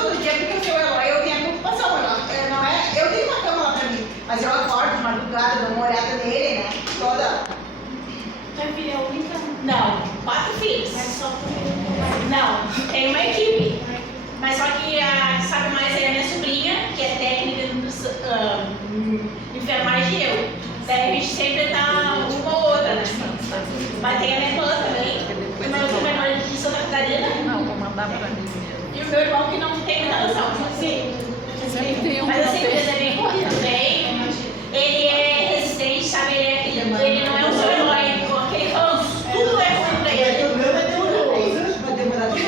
todo dia, porque o seu Eloy, eu tenho a preocupação, não é? Eu tenho uma cama lá pra mim, mas eu acordo de madrugada, dou uma olhada nele, né? Toda. Tua filha é a única? Não, 4 filhos. Mas só porque Não, tem uma equipe. Mas só que a que sabe mais é a minha sobrinha, que é técnica de enfermagem e eu. Daí a gente sempre tá uma ou outra, né? Mas tem a minha irmã também, o meu outro menor de Santa Catarina. Não, vou mandar pra mim mesmo. E o meu irmão que não tem muita noção. Sim. Sempre tem um Mas assim, que não ele tem. é bem corrido, bem. Ele é resistente, sabe? Ele não é um seu herói, aquele ranço. Tudo é ruim pra ele. Tudo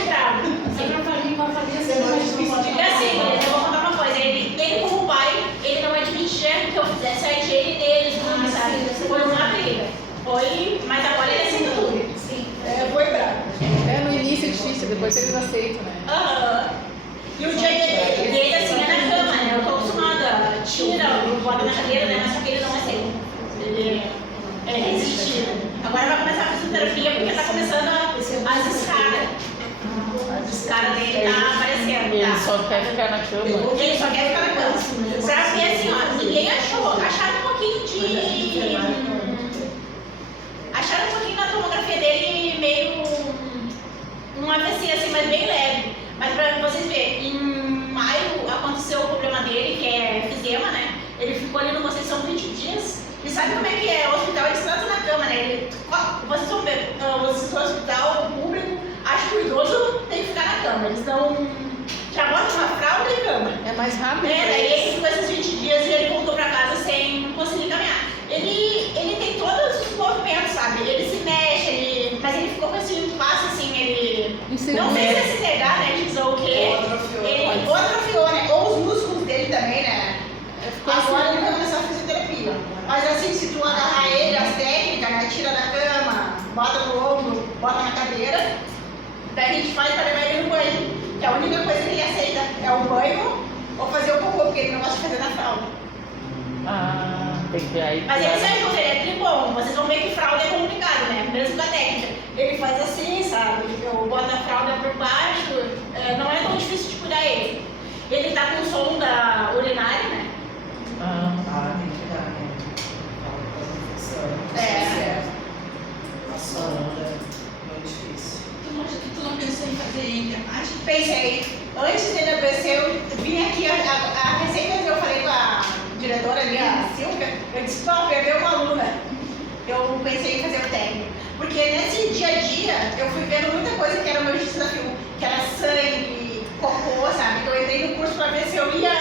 bravo. sempre pra mim, vai fazer assim, mais difícil de E assim, eu vou contar uma coisa, ele como pai, ele não admitia que eu fizesse a higiene dele, tudo, sabe? Foi uma briga. Foi, mas agora ele aceita tudo. Sim. Foi bravo. É, no início é difícil, depois eles aceitam, né? Aham. E o dia dele assim é na cama, né? Eu tô acostumada, tira, bota na cadeira, né? Mas só que ele não aceita. Ele é resistido. Agora vai começar a fisioterapia porque tá começando as escadas. As escadas dele tá aparecendo. Ele Tá? só quer ficar na cama. Ele só quer ficar na cama. Sabe que assim, ó, ninguém achou. Acharam um pouquinho de. Acharam um pouquinho na tomografia dele meio. Um AVC assim, mas bem leve. Mas pra vocês verem, em maio aconteceu o problema dele, que é efizema, né? Ele ficou ali no Conceição 20 dias. E sabe como é que é? O hospital eles tratam na cama, né? Vocês vão ver, o hospital público, acho que o idoso tem que ficar na cama. Eles dão. Já botam uma fralda e cama. É mais rápido. Daí ele ficou esses 20 dias e ele voltou pra casa sem conseguir caminhar. Ele tem todos os movimentos, sabe? Ele se mexe, mas ele ficou com esse impasse assim, ele. Inseguro. Não sei se é se negar, né? Dizer o quê. Ele atrofiou, né? Ou os músculos dele também, né? Agora ele vai começar a fisioterapia. Mas assim, se tu agarrar ele, as técnicas, né? Tira da cama, bota no ombro, bota na cadeira, daí a gente faz para levar ele no banho. Que a única coisa que ele aceita é o banho ou fazer o cocô, porque ele não gosta de fazer na fralda. Ah, tem que aí. Mas ele se ajuda, ele é tribom. Vocês vão ver que fralda é complicado, né? Mesmo com a técnica. Ele faz assim, sabe? Eu boto a fralda por baixo, não é tão difícil de cuidar ele. Ele tá com sonda urinária, né? Tem que dar, né? A sonda é difícil. Tu não pensou em fazer enfermagem? Pensei. Antes dele adoecer, eu vim aqui, a recém que eu falei com a diretora ali, a Silvia, eu disse, pô, perdeu uma aluna. Eu pensei em fazer o técnico. Porque nesse dia a dia, eu fui vendo muita coisa que era o meu desafio, que era sangue, cocô, sabe? Eu entrei no curso pra ver se eu ia.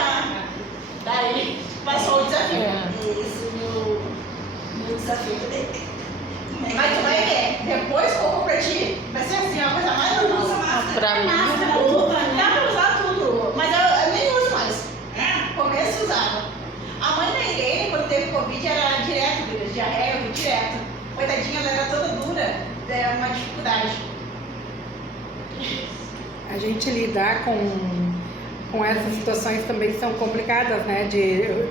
Daí passou o desafio. Esse meu desafio dele. Mas tu vai ver, depois cocô pra ti, vai ser assim, uma coisa mais normal. Pra mim. Máscara, luva, dá pra usar tudo, mas eu nem uso mais. Começo usava. A mãe da Irene, quando teve Covid, era direto, diarreia, direto. Coitadinha, ela era toda dura, é uma dificuldade. A gente lidar com essas situações também são complicadas, né?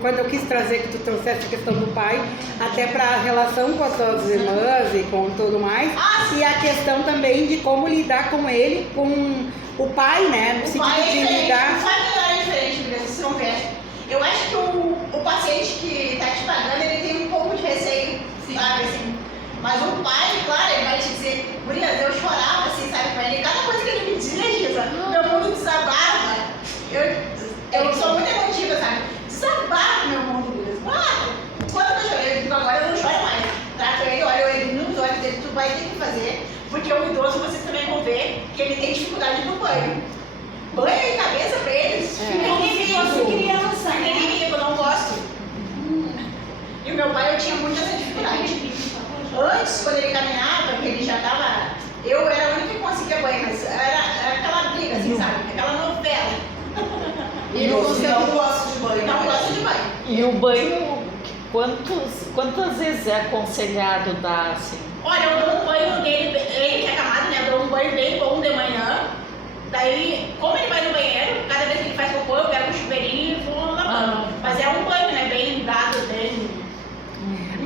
Quando eu quis trazer que tu trouxesse a questão do pai, até para a relação com as suas irmãs e com tudo mais, e a questão também de como lidar com ele, com o pai, né? No O sentido pai é de diferente, lidar. o familiar é diferente, Guilherme, vocês vão ver. Eu acho que o paciente que está te pagando, ele tem um pouco de receio, sabe, assim. Mas o pai, claro, ele vai te dizer, Gurias, eu chorava, assim, sabe, com ele. Cada coisa que ele me dizia, Giza, meu mundo desabava. Eu sou muito emotiva, sabe? Desabava meu mundo, Gurias. Quando eu chorei, eu digo, agora eu não choro mais. Trato ele, olho ele nos olhos dele, tu vai ter que fazer, porque o idoso, vocês também vão ver que ele tem dificuldade no banho. Banho e cabeça pra eles, fica inimigo. Fica inimigo, eu não gosto. E o meu pai, eu tinha muita essa dificuldade. Antes, quando ele caminhava, que ele já tava. Eu era a única que conseguia banho, mas era aquela briga, assim, sabe? Aquela novela. E você não gosta de banho? Não gosto de banho. E o banho, quantas vezes é aconselhado dar assim? Olha, eu dou um banho dele, ele que é acamado, né? Eu dou um banho bem bom de manhã. Daí, como ele vai no banheiro, cada vez que ele faz cocô, eu pego um chuveirinho e vou lavando. Mas é um banho, né? Bem dado, bem.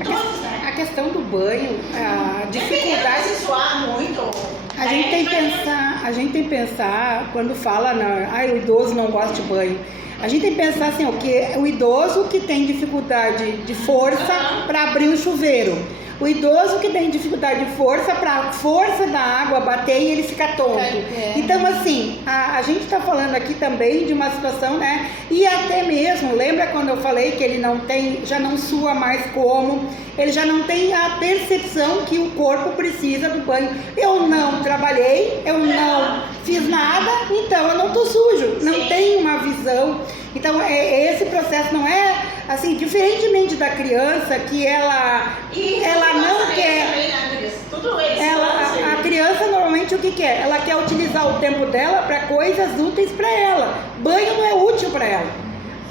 Todos, né? A questão do banho, a dificuldade. Se suar muito. A gente tem que pensar a gente tem que pensar, quando fala, o idoso não gosta de banho, a gente tem que pensar assim, o idoso que tem dificuldade de força para abrir um chuveiro. O idoso que tem dificuldade de força para a força da água bater e ele fica tonto. Então, assim, a gente está falando aqui também de uma situação, né? E até mesmo, lembra quando eu falei que ele não tem, já não sua mais como, ele já não tem a percepção que o corpo precisa do banho. Eu não trabalhei, eu não fiz nada, então eu não tô sujo. Não tenho uma visão. Então, esse processo não é, assim, diferentemente da criança, que ela não quer... A criança, normalmente, o que quer? Ela quer utilizar o tempo dela para coisas úteis para ela. Banho não é útil para ela.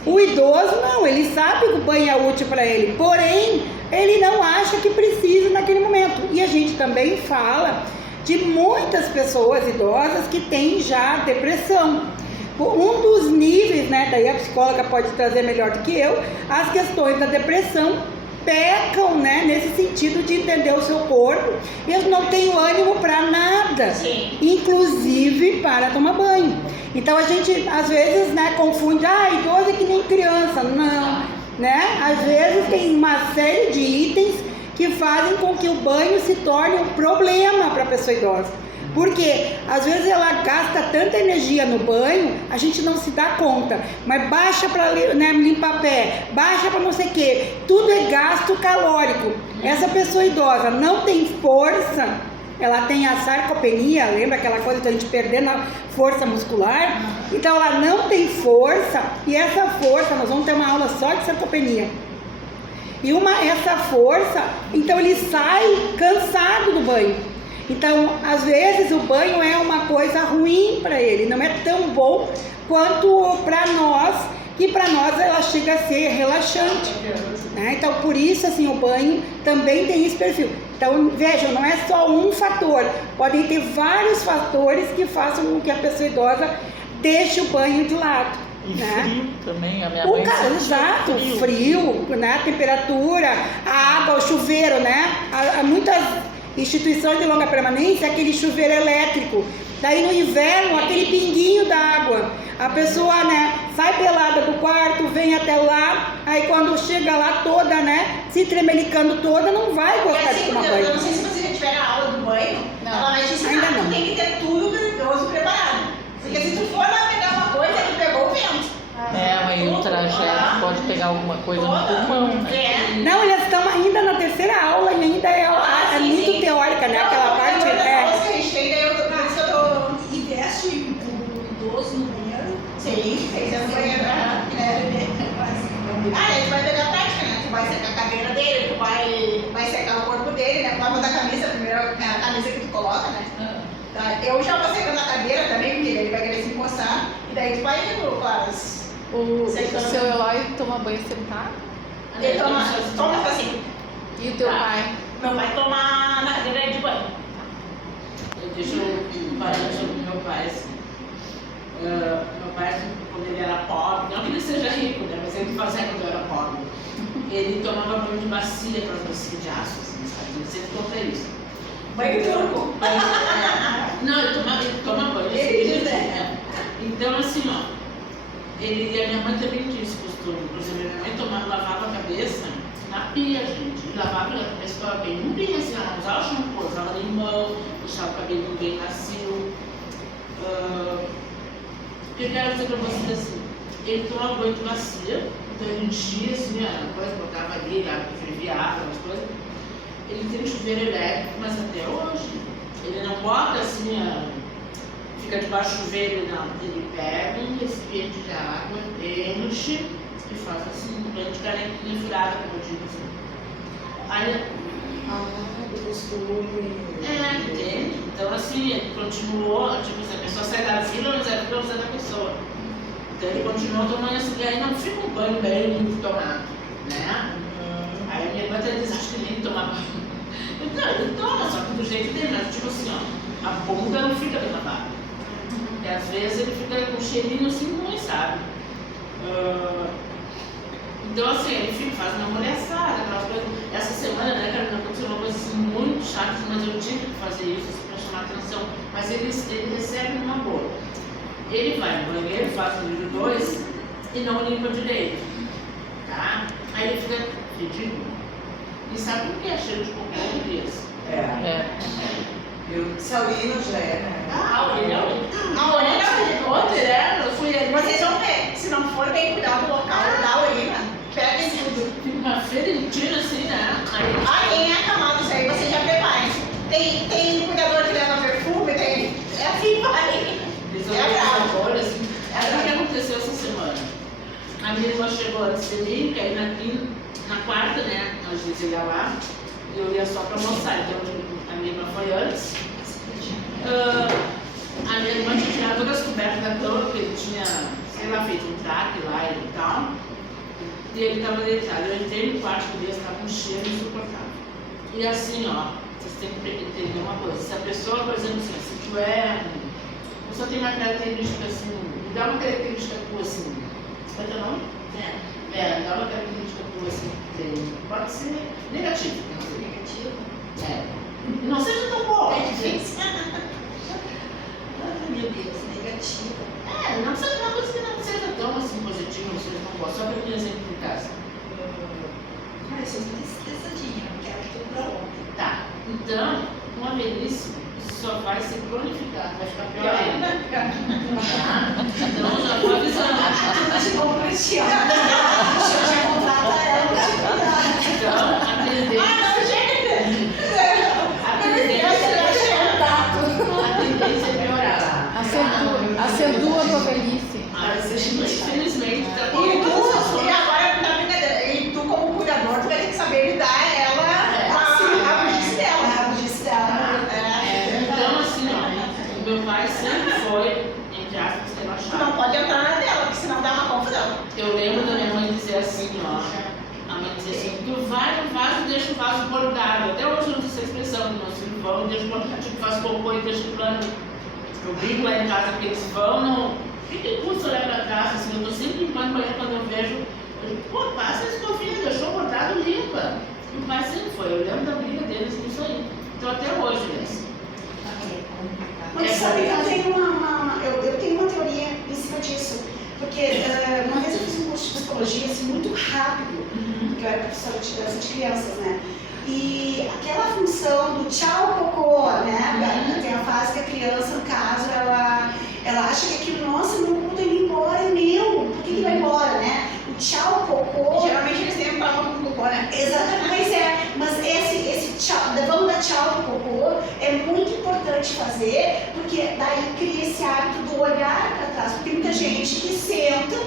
O idoso, não, ele sabe que o banho é útil para ele, porém, ele não acha que precisa naquele momento. E a gente também fala de muitas pessoas idosas que têm já depressão. Um dos níveis, né, daí a psicóloga pode trazer melhor do que eu, as questões da depressão pecam, né, nesse sentido de entender o seu corpo. Eu não tenho ânimo para nada, inclusive para tomar banho. Então a gente às vezes, né, confunde, idoso é que nem criança. Não, né? Às vezes tem uma série de itens que fazem com que o banho se torne um problema para a pessoa idosa. Porque às vezes ela gasta tanta energia no banho, a gente não se dá conta. Mas baixa para, né, limpar pé, baixa para não sei o que, tudo é gasto calórico. Essa pessoa idosa não tem força, ela tem a sarcopenia, lembra aquela coisa de a gente perdendo a força muscular? Então ela não tem força, e essa força, nós vamos ter uma aula só de sarcopenia. E essa força, então ele sai cansado do banho. Então, às vezes o banho é uma coisa ruim para ele, não é tão bom quanto para nós, que para nós ela chega a ser relaxante, né? Então, por isso, assim, o banho também tem esse perfil. Então, vejam, não é só um fator, podem ter vários fatores que façam com que a pessoa idosa deixe o banho de lado. E né? frio também, a minha mãe Exato, frio, né? A temperatura, a água, o chuveiro, né? Há muitas instituições de longa permanência, aquele chuveiro elétrico. Daí no inverno, aquele pinguinho d'água. A pessoa, né, sai pelada do quarto, vem até lá, aí quando chega lá toda, né, se tremelicando toda, não vai gostar de tomar banho. Eu não sei se você já tiver a aula do banho, ela vai te ensinar que tem que ter tudo perigoso preparado. Porque se tu for lá pegar uma coisa, tu pegou o vento. Aí o trajeto pode pegar alguma coisa no pulmão, né? Não, eles estão ainda na terceira aula e ainda é muito teórica, né? Aquela parte Investe o idoso no banheiro. Sim, fez no banheiro. Aí tu vai pegar a prática, né? Tu vai secar a cadeira dele, tu vai secar o corpo dele, né? Tu vai botar a camisa, primeiro a camisa que tu coloca, né? Eu já vou secando a cadeira também, porque ele vai querer se encostar. E daí tu vai indo com as... O seu Eloy toma banho sentado? Ele toma assim. E o teu pai? Meu pai toma na cadeira de banho. Deixa eu falar sobre meu pai, assim. Meu pai, quando ele era pobre, não que ele seja rico, né? Mas ele fazia quando eu era pobre. Ele tomava banho de bacia, aquelas bacias de aço, assim, sabe? Ele sempre conta isso. Banho turco. Não, ele toma banho. Então, assim, ó. Ele e a minha mãe também tinha esse costume. Inclusive, minha mãe lavava a cabeça na pia, gente. E lavava a cabeça, ficava bem limpinha, assim, ela não usava shampoo, usava limão, deixava o cabelo bem macio. O que eu quero dizer pra vocês, assim, ele tomava banho de bacia, então ele enchia, assim, a coisa, botava ali, fervia água, as coisas. Ele tem um chuveiro elétrico, mas até hoje, ele não bota, assim, fica debaixo do chuveiro, não. Ele pega um recipiente de água, enche e faz assim, um banho de canequinha furada, como eu digo assim. Aí, do costume. entende? Então, assim, ele continuou, tipo assim, a pessoa sai da vila, mas a vila usa da pessoa. Então, ele continuou tomando esse banho, não fica um banho bem limpo tomado, né? Aí, minha irmã até diz, acho que nem toma banho. Então, ele toma, só que do jeito dele, mas tipo assim, ó, a bunda não fica bem lavada. E às vezes ele fica com um cheirinho assim ruim, sabe? Então assim, ele faz uma molhaçada, aquelas coisas. Essa semana, né, Carolina, aconteceu uma coisa assim muito chata, mas eu tive que fazer isso, assim, pra chamar atenção, mas ele recebe numa boa. Ele vai no banheiro, faz o nível 2 e não limpa direito, tá? Aí ele fica ridículo. E sabe por que é cheiro de cocô dias? Se a urina já é, né? A orelha é Outra, né? Eu fui ali. Vocês vão ver, se não for bem cuidar do local da urina, peguem tudo. Fica uma ferentina assim, né? Quem é acamado isso aí, vocês já preparem. Tem cuidador que leva perfume, tem. É assim, vai. Assim. O que aconteceu essa semana? A minha irmã chegou antes de mim, que aí na quarta, né? Nós ia lá, e eu ia só pra almoçar, então a minha irmã foi antes. A minha irmã tinha tirado todas as cobertas da cama, porque ele tinha, sei lá, feito um traque lá e tal. E ele estava deitado. Eu entrei no quarto dele, estava com um cheiro insuportável. E assim, ó, vocês têm que entender uma coisa. Se a pessoa, por exemplo, assim, se tu a pessoa tem uma característica assim, me dá uma característica tua assim. Qual é teu nome? Me dá uma característica tua assim. Pode ser negativa. Negativa? Não seja tão boa. É difícil. Meu Deus, negativa. Não precisa de uma coisa que não seja tão assim positiva, não seja tão boa. Só para me exemplificar. Eu sou muito estressadinha, eu quero tudo pra ontem. Tá. Então, uma velhice só vai se cronificar, vai ficar pior ainda. Tá? Então, já vou avisando. Tudo de bom pra ti, ó. Já contrata ela. Então, a tendência. A tendência é piorar. Acentua a tua velhice. Infelizmente, tá E agora, na brincadeira, e tu como cuidador, tu vai ter que saber lidar ela, a bugice dela. A bugice dela. Então, assim, ó, o meu pai sempre foi, entre aspas, Tu relaxado. não pode entrar na dela, porque senão dá uma confusão. Eu lembro da minha mãe dizer assim, ó, a mãe dizia assim, tu vai no vaso e deixa o vaso bordado. Até hoje eu uso essa expressão, que meus filhos vão e deixa o bordado, tipo, faz cocô e deixa o plano. Eu brinco lá em casa que eles vão, não. O que custa olhar pra trás, assim, eu tô sempre limpando o banheiro quando eu vejo. Eu digo, pô, passa esse fofinho, deixou o bordado, limpa. E o pai sempre foi, eu lembro da briga deles nisso aí. Então até hoje, né? Mas sabe que eu tenho uma teoria em cima disso. Porque uma vez eu fiz um curso de psicologia assim, muito rápido, porque eu era professora de dança de crianças, né? E aquela função do tchau cocô, né? Tem a fase que a criança, no caso, ela acha que aquilo, nossa, meu cu tem que ir embora, é meu, por que vai embora, né? O tchau cocô. Geralmente eles têm um trauma com cocô, né? Exatamente, mas esse tchau, vamos dar tchau pro cocô, é muito importante fazer, porque daí cria esse hábito do olhar para trás, porque tem muita gente que senta,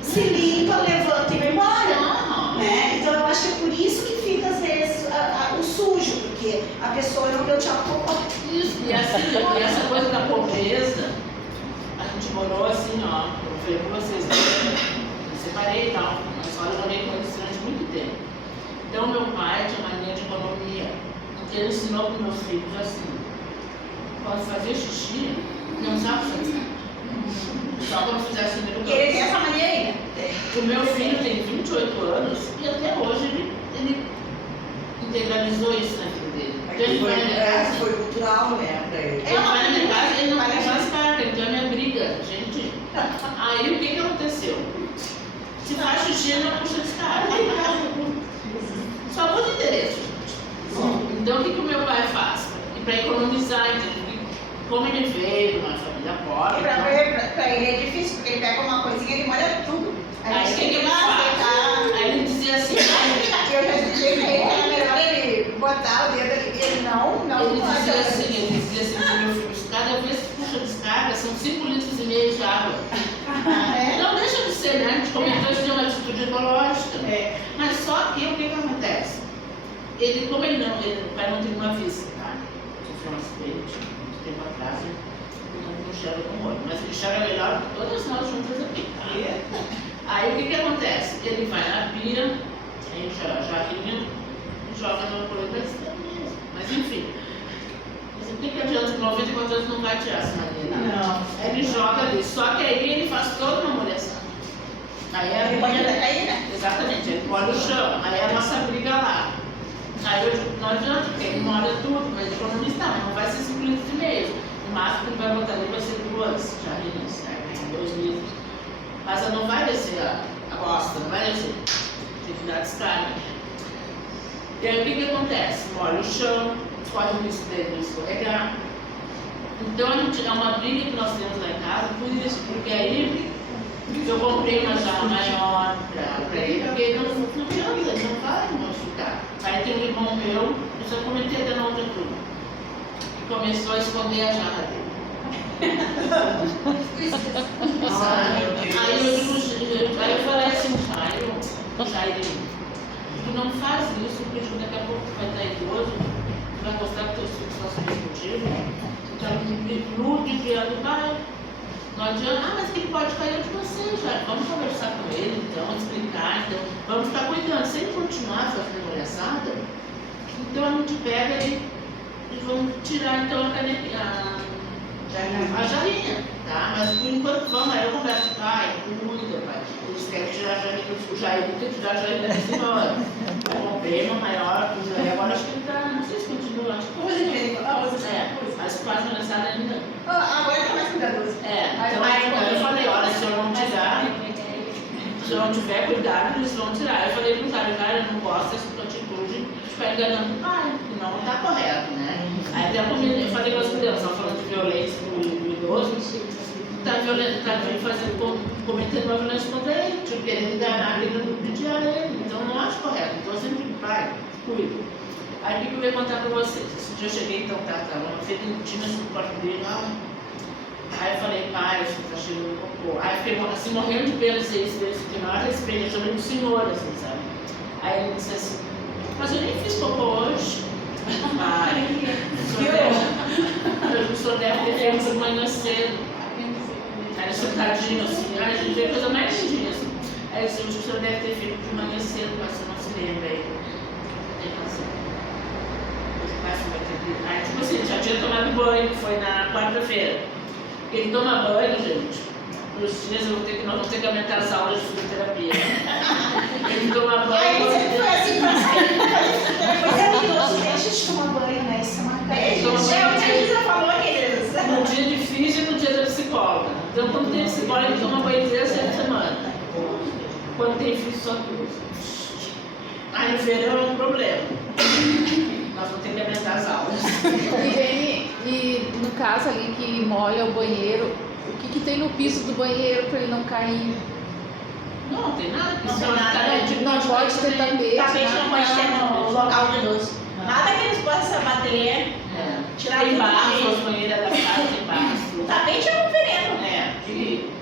se limpa, levanta e vai embora, né? Então eu acho que é por isso que fica às vezes o sujo, porque a pessoa não deu tchau pro cocô. Isso, e essa coisa da pobreza, a gente morou assim, ó, eu falei pra vocês, eu separei e tal, mas só eu morei com eles durante muito tempo. Então meu pai tinha mania de economia, porque ele ensinou para meus filhos assim, pode fazer xixi, não sabe fazer. Só quando fizesse o primeiro E ele tem essa mania aí, né? O meu filho tem 28 anos e até hoje ele integralizou isso na vida dele. Então ele vai na minha casa. Foi cultural, né, pra ele. Ele vai na minha casa, ele não faz parte, então é minha briga, gente. Aí o que aconteceu? Se faz xixi, ele não puxa descarga. Só muda endereço, gente. Então o que o meu pai faz? E para economizar, entendeu? Como ele veio de uma família pobre. Pra ele é difícil, porque ele pega uma coisinha e ele molha tudo. Aí A gente tem que ele faz? Aí ele dizia assim, eu já expliquei pra ele que era melhor ele botar o dedo ali. Ele não ele pode. dizia assim pro meu filho, cada vez que puxa descarga são 5,5 litros de água. Não deixa de ser, né? A gente comentou isso de uma atitude ecológica. Mas só que o que acontece? Ele, como o pai não tem uma vista, tá? Sofreu um acidente muito tempo atrás, não enxerga com olho, mas ele enxerga melhor que todas nós juntas aqui. Tá? Aí o que acontece? Ele vai na pia, enche a jarrinha e joga no colete mesmo. Mas enfim. Mas o que adianta que 94 anos não vai tirar essa maneira? Não. Ele joga ali, só que aí ele faz toda uma molhação. Aí Ele pode até cair, né? Exatamente, ele molha o chão. Aí a nossa briga lá. Aí eu digo, não adianta, porque ele mora tudo, mas economista não vai ser 5 litros e meio. O máximo que ele vai botar ali vai ser 2 jarrinhas, né? 2 litros. Mas ela não vai descer a bosta, não vai descer. Tem que dar descarga. E aí o que acontece? Molha o chão, corre o risco dele escorregar. Então é uma briga que nós temos lá em casa por isso, porque aí eu comprei uma jarra maior para ele, porque ele não adianta, ele não vai machucar. Aí tem um irmão meu, eu já comentei até na outra turma, que começou a esconder a jarra dele. Aí eu falei assim, Jair, tu não faz isso, porque daqui a pouco tu vai estar idoso, tu vai gostar que teus filhos façam isso contigo, então ilude criando pai. Não adianta, mas que ele pode cair de você, já. Vamos conversar com ele, então, explicar, então, vamos ficar cuidando. Se ele continuar fazendo palhaçada, então a gente pega e vamos tirar então a jarrinha, tá? Mas por enquanto vamos, aí eu converso com o pai, cuida, pai. Eles querem tirar a jarrinha, o Jair quer tirar a jarrinha da senhora. Eu comprei uma maior, o Jair agora acho que ele tá, não sei se continua, acho que mas quase palhaçada ainda. Agora tá mais cuidadoso. Então eu falei, olha, se eu não tirar, se eu não tiver cuidado, eles vão tirar. Eu falei pro Jair, cara, eu não gosto dessa atitude de ficar enganando o pai, que não tá correto, né? Aí até eu falei com as crianças, estavam falando de violência do idoso, cometendo uma violência contra ele, tipo, querendo enganar, querendo pedir a ele. Então eu não acho correto. Então eu sempre digo, pai, cuida. Aí o que eu ia contar pra vocês? Esse dia eu cheguei, então uma fedentina no quarto dele, aí eu falei, pai, isso tá cheirando cocô. Aí eu fiquei assim, morrendo de pena de ser isso, que maior respeito, eu chamei de senhor, assim, sabe? Aí ele disse assim, mas eu nem fiz cocô hoje. Pai, o senhor deve ter feito de manhã cedo. Aí ele sentadinho assim, aí a gente vê coisa mais lindinha assim. Aí ele disse, o senhor deve ter feito de manhã cedo, mas você não se lembra aí. Tem razão. Aí, tipo assim, já tinha tomado banho, que foi na quarta-feira. Ele toma banho, gente. Nos dias nós vamos ter que aumentar as aulas de fisioterapia. Ele toma banho. Aí sempre foi assim pra sempre. Mas é idoso, deixa de tomar banho, né? Isso é uma O que você falou, queridos? No dia de física e no dia da psicóloga. Então, quando tem psicóloga, ele toma banho 16 vezes por semana. Quando tem física, só 2. Aí no verão é um problema. Nós vamos ter que aumentar as aulas. E no caso ali que molha o banheiro, o que tem no piso do banheiro para ele não cair? Não tem nada. Não tem nada. Não pode ter tapete. Tapete não pode ter no local do idoso. Nada que eles possam bater, tirar Tem tudo barro, de as banheiras da casa tem barro. O tapete é um veneno.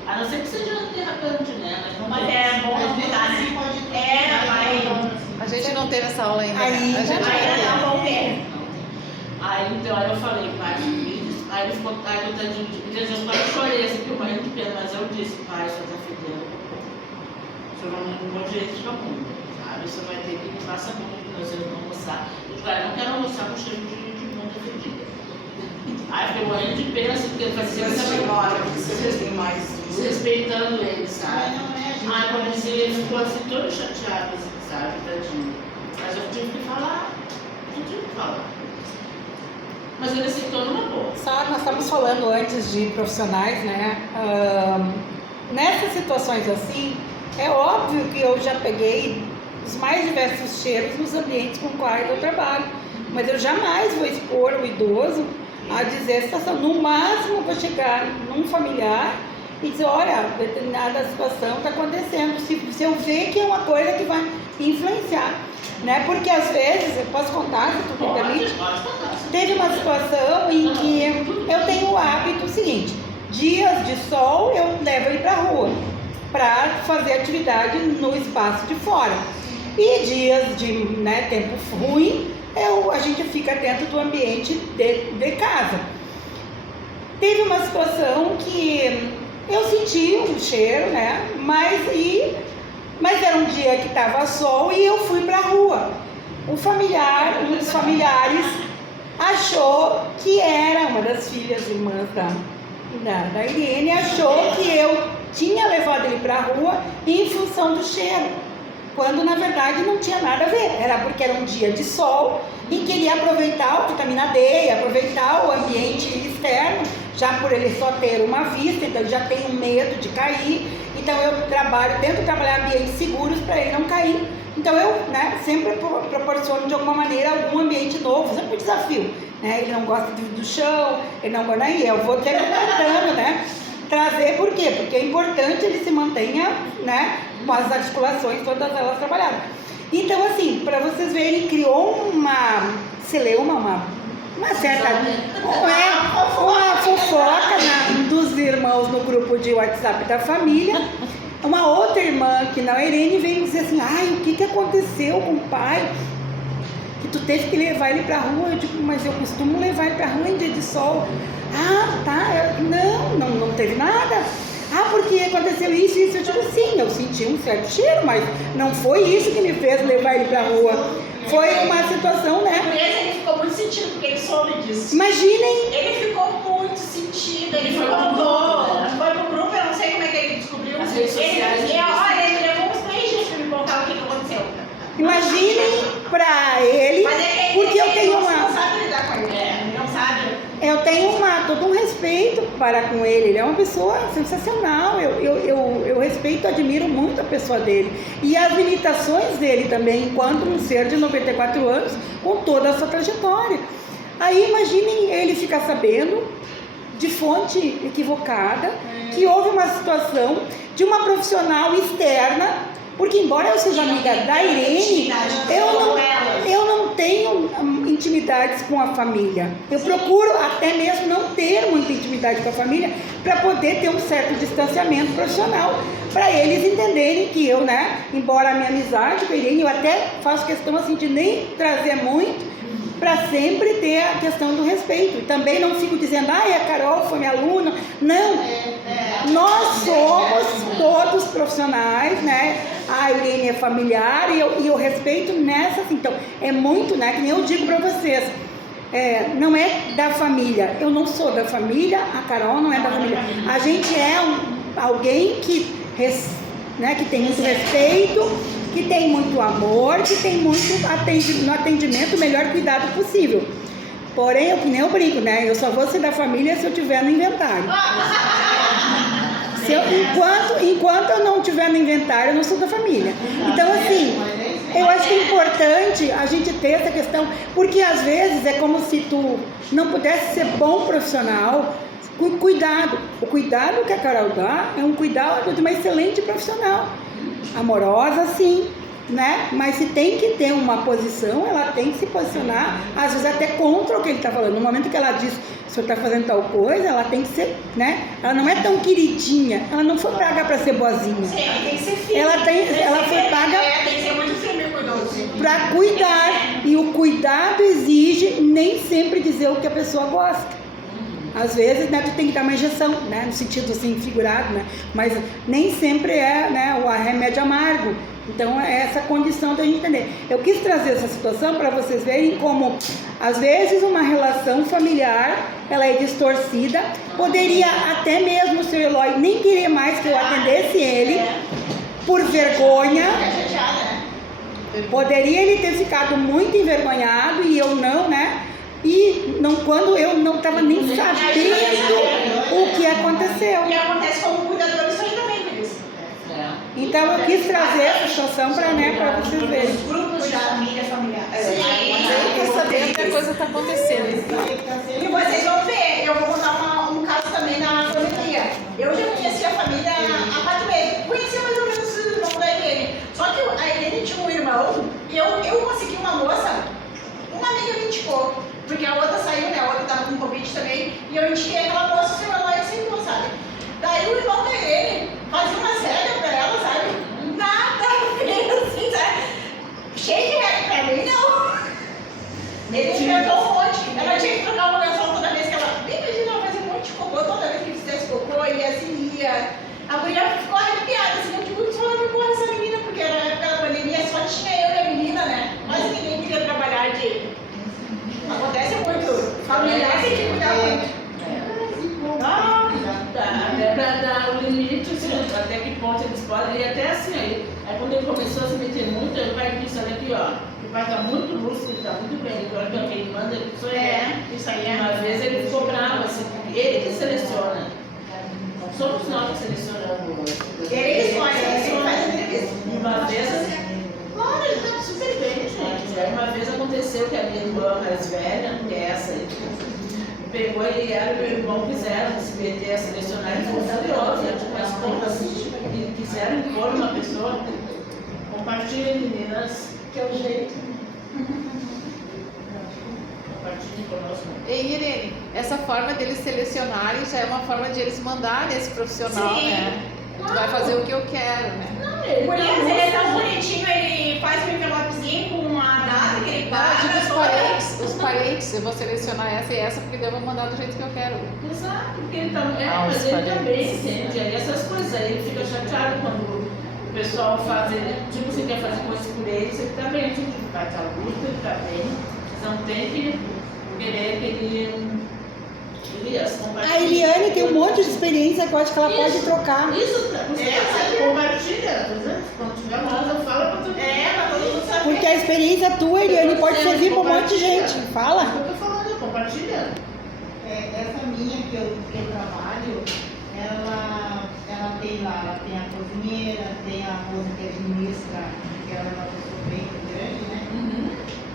A não ser que seja derrapante, né? Mas é bom não botar, né? Vai. A gente não teve essa aula ainda. Aí, A gente Ainda vai não vão ter. Aí então aí eu falei, pai, aí ele ficou, aí eu quase chorei assim, porque eu morri de pena, mas eu disse, pai, o senhor tá fedendo, o senhor não pode direito de bunda, sabe? O senhor vai ter que limpar essa bunda que nós vamos almoçar. Eu digo, eu não quero almoçar com cheiro de bunda fedida. Aí eu fiquei morrendo de pena, assim, porque ele fazia desrespeitando ele, sabe? Aí quando ele ficou assim, todo chateado, assim, sabe, tadinho. Mas eu tive que falar, Mas ele aceitou numa boa. Sabe, nós estamos falando antes de profissionais, né? Nessas situações assim, é óbvio que eu já peguei os mais diversos cheiros nos ambientes com quais eu trabalho. Mas eu jamais vou expor o idoso a dizer a situação. No máximo, eu vou chegar num familiar e dizer, olha, determinada situação está acontecendo. Se eu ver que é uma coisa que vai influenciar. Né? Porque às vezes, eu posso contar, se tu me permite, teve uma situação em que eu tenho o hábito seguinte, dias de sol eu levo ele para a rua, para fazer atividade no espaço de fora. E dias de tempo ruim, a gente fica dentro do ambiente de casa. Teve uma situação que eu senti um cheiro, né? Mas era um dia que estava sol e eu fui para a rua. Um dos familiares achou que era uma das filhas irmãs da Irene, achou que eu tinha levado ele para a rua em função do cheiro. quando na verdade não tinha nada a ver. Era porque era um dia de sol em que ele ia aproveitar a vitamina D, ia aproveitar o ambiente externo, já por ele só ter uma vista, então ele já tem um medo de cair. Então eu tento trabalhar ambientes seguros para ele não cair. Então eu, né, sempre proporciono de alguma maneira algum ambiente novo, sempre um desafio. Né? Ele não gosta do chão, ele não gosta daí, eu vou tentando, né, trazer. Por quê? Porque é importante ele se mantenha, né, com as articulações todas elas trabalhadas. Então, assim, para vocês verem, criou uma celeuma, uma certa uma fofoca dos irmãos no grupo de WhatsApp da família. Uma outra irmã, que não é Irene, veio dizer assim: ai, o que aconteceu com o pai? Que tu teve que levar ele pra rua. Eu digo: mas eu costumo levar ele pra rua em dia de sol. Ah, tá. Não teve nada. Ah, porque aconteceu isso. Eu digo: sim, eu senti um certo cheiro, mas não foi isso que me fez levar ele pra rua. Foi uma situação, né? Por isso ele ficou muito sentido, porque ele soube disso. Imaginem. Ele ficou muito sentido, ele foi pro grupo, eu não sei como é que ele descobriu. As redes sociais. Ele levou uns 3 dias pra me contar o que aconteceu. Imaginem pra ele, Mas é que porque eu tenho não sabe lidar com ele, ele não sabe. Eu tenho todo um respeito para com ele. Ele é uma pessoa sensacional. Eu respeito e admiro muito a pessoa dele. E as limitações dele também, enquanto um ser de 94 anos, com toda a sua trajetória. Aí imaginem ele ficar sabendo, de fonte equivocada, que houve uma situação de uma profissional externa. Porque embora eu seja amiga da Irene, eu não tenho intimidades com a família. Eu procuro até mesmo não ter muita intimidade com a família para poder ter um certo distanciamento profissional, para eles entenderem que eu, né, embora a minha amizade com a Irene, eu até faço questão assim de nem trazer muito, para sempre ter a questão do respeito. Também não fico dizendo: ai, a Carol foi minha aluna. Não, nós somos todos profissionais, né? A Irene é familiar e eu respeito nessa, assim. Então, é muito, né, que nem eu digo para vocês, não é da família. Eu não sou da família, a Carol não é da família. A gente é alguém que tem muito respeito, que tem muito amor, que tem muito no atendimento, o melhor cuidado possível. Porém, que nem eu brinco, né? Eu só vou ser da família se eu tiver no inventário. Enquanto eu não tiver no inventário, eu não sou da família. Então, assim, eu acho que é importante a gente ter essa questão, porque às vezes é como se tu não pudesse ser bom profissional. Cuidado. O cuidado que a Carol dá é um cuidado de uma excelente profissional. Amorosa, sim, né? Mas se tem que ter uma posição, ela tem que se posicionar, às vezes até contra o que ele está falando. No momento que ela diz: o senhor está fazendo tal coisa, ela tem que ser, né? Ela não é tão queridinha, ela não foi paga para ser boazinha. Sim, tem que ser firme. Ela foi paga tem que ser muito firme e cuidadoso. para cuidar. E o cuidado exige nem sempre dizer o que a pessoa gosta. Às vezes, né, tu tem que dar uma injeção, né, no sentido assim, figurado, né, mas nem sempre é, né, o remédio amargo. Então, é essa condição da gente entender. Eu quis trazer essa situação para vocês verem como, às vezes, uma relação familiar, ela é distorcida. Poderia até mesmo o seu Eloy nem querer mais que eu atendesse ele, por vergonha. Poderia ele ter ficado muito envergonhado e eu não, né? E quando eu não estava nem sabendo o que aconteceu. O que acontece como cuidador, isso aí também, por isso. Então eu quis trazer essa situação para vocês verem. Os grupos de família familiar. Quer saber o que a coisa está acontecendo. E vocês vão ver, eu vou contar um caso também na pandemia. Eu já conheci a família há 4 meses. Conhecia mais ou menos o irmão da Irene. Só que a Irene tinha um irmão e eu consegui uma moça, uma amiga me indicou. Porque a outra saiu, né? A outra tava com Covid também. E eu indiquei aquela moça, o seu Eloy aceitou, sabe? Daí o irmão da Irene fazia umas regras pra ela, sabe? Nada a ver, assim, sabe? Cheio de regra pra mim, não. Ele inventou um monte. Ela tinha que trocar o lençol toda vez que ela... Imagina, ela fazia um monte de cocô toda vez que fizesse cocô e assim ia. A mulher ficou arrepiada, assim, eu digo, só me corre essa menina, porque na época da pandemia só tinha eu e a menina, né? Quase ninguém queria trabalhar de... Acontece muito. Familiar tem que cuidar muito. Até para dar o limite, assim, até que ponto eles podem. E até assim, a Aí quando ele começou a se meter muito, aí o pai disse, olha aqui, ó, o pai tá muito lúcido, ele tá muito bem, agora que alguém manda, ele só Isso aí é. Uma vez ele ficou bravo, assim, porque ele que seleciona. Não somos nós que selecionamos. Ele escolhe, ele faz entrevista. Uma vez, claro, ele tá super bem, gente. Aí uma vez aconteceu que a minha irmã mais velha, que é essa aí, pegou e ela e meu irmão quiseram se meter a selecionar e foram furiosos, né? Tipo, as contas e quiseram impor uma pessoa. Compartilhem, meninas. Que é o jeito. Compartilhem conosco. Ei, Irene, essa forma deles selecionarem já é uma forma de eles mandarem esse profissional, Sim. né? Tu vai fazer o que eu quero, né? O Gurias, ele é tão bonitinho, ele faz um envelopezinho com a data que ele Ah, paga. tipo os parentes, eu vou selecionar essa e essa porque daí eu vou mandar do jeito que eu quero. Exato, porque ele também, os mas ele parentes. também entende. Aí essas coisas aí ele fica chateado quando o pessoal faz, ele, tipo, você quer fazer coisas por eles, ele também, tipo, vai estar luta, ele também. Vocês não tem que querer que ele. A Eliane tem um monte de experiência que eu acho que ela pode trocar. Isso, você compartilha, quando tiver uma eu falo pra todo mundo. Pra todo mundo saber. Porque a experiência tua, Eliane, pode servir para um monte de gente. Fala. Eu tô falando, compartilha. Essa minha que eu trabalho, ela tem lá, ela tem a cozinheira, tem a moça que administra, que ela é uma pessoa bem grande, né?